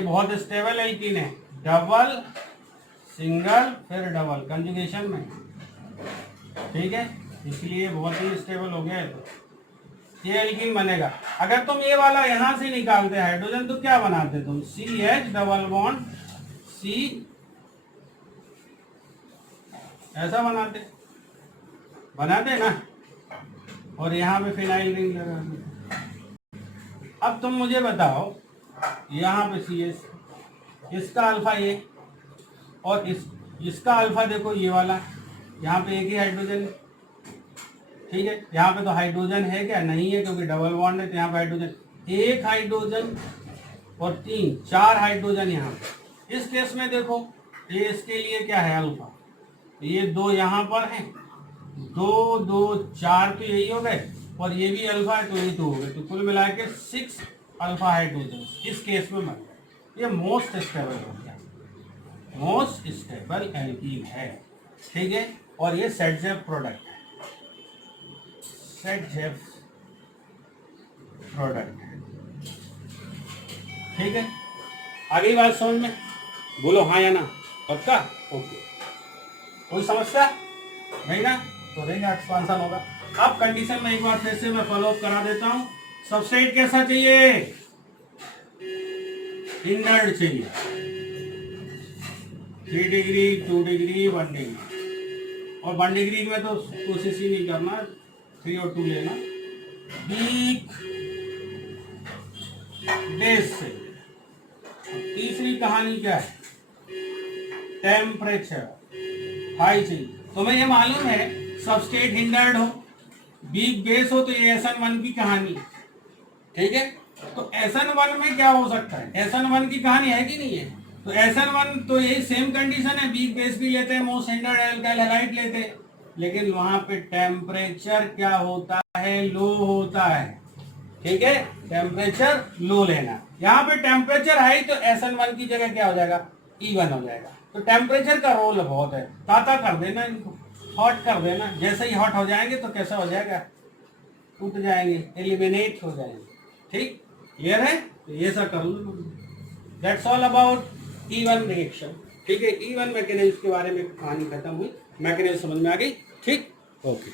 बहुत स्टेबल एल्कीन है, डबल सिंगल फिर डबल कंजुगेशन में, ठीक है, इसलिए बहुत ही स्टेबल हो गया है। तो ये एल्कीन बनेगा। अगर तुम ये वाला यहां से निकालते हाइड्रोजन तो क्या बनाते तुम? CH डबल बॉन्ड C, ऐसा बनाते ना, और यहाँ पे फिनाइल रिंग लगाते। अब तुम मुझे बताओ, यहाँ पे CH, इसका अल्फा ये और इसका अल्फा देखो ये वाला, यहाँ पे एक ही हाइड्रोजन है, ठीक है। यहाँ पे तो हाइड्रोजन है क्या? नहीं है, क्योंकि डबल बॉन्ड है, तो यहाँ पे हाइड्रोजन, एक हाइड्रोजन और चार हाइड्रोजन यहाँ। इस केस में देखो ये इसके लिए क्या है? अल्फा। ये दो यहाँ पर है, दो दो चार तो यही हो गए, और ये भी अल्फा है तो ये तो हो गए, तो कुल मिला के 6 अल्फा हाइड्रोजन इस केस में बन गए। ये मोस्ट स्टेबल हो गया, मोस्ट स्टेबल एल्कीन है, ठीक है। और ये सेटजेफ प्रोडक्ट है, सेटजेफ प्रोडक्ट है, ठीक है। आगे बात समझ में? बोलो हाँ या ना, पक्का? ओके, कोई समस्या नहीं ना? तो रिंग एक्सपांशन होगा। अब कंडीशन में एक बार फिर से मैं फॉलो अप करा देता हूं। सबस्ट्रेट कैसा चाहिए? हिंडर्ड चाहिए, 3 डिग्री 2 डिग्री 1 डिग्री, और 1 डिग्री में तो कोशिश ही नहीं करना, 3 और 2 लेना। वीक बेस से। तीसरी कहानी क्या है? टेम्परेचर हाई चाहिए। तुम्हें ये मालूम है सबस्ट्रेट हिंडर्ड हो, वीक बेस हो, तो ये SN1 की कहानी, ठीक है। तो SN1 में क्या हो सकता है? SN1 की कहानी है कि नहीं है? तो SN1 तो यही सेम कंडीशन है, वीक बेस भी लेते हैं, मोस्ट हिंडर्ड एल्काइल हैलाइड लेते हैं, लेकिन वहां पे टेम्परेचर क्या होता है? लो होता है, ठीक है। टेम्परेचर लो लेना। यहाँ पे टेम्परेचर हाई तो SN1 की जगह क्या हो जाएगा? E1 हो जाएगा। तो टेम्परेचर का रोल बहुत है, ताता कर देना इनको, हॉट कर देना। जैसे ही हॉट हो जाएंगे तो कैसा हो जाएगा? टूट जाएंगे, एलिमिनेट हो जाएंगे, ठीक। क्लियर है? तो ये सब कर लो। That's all about E1 reaction, ठीक है। E1 मैकेनिज्म के बारे में कहानी खत्म हुई, मैकेनिज्म समझ में आ गई, ठीक। ओके।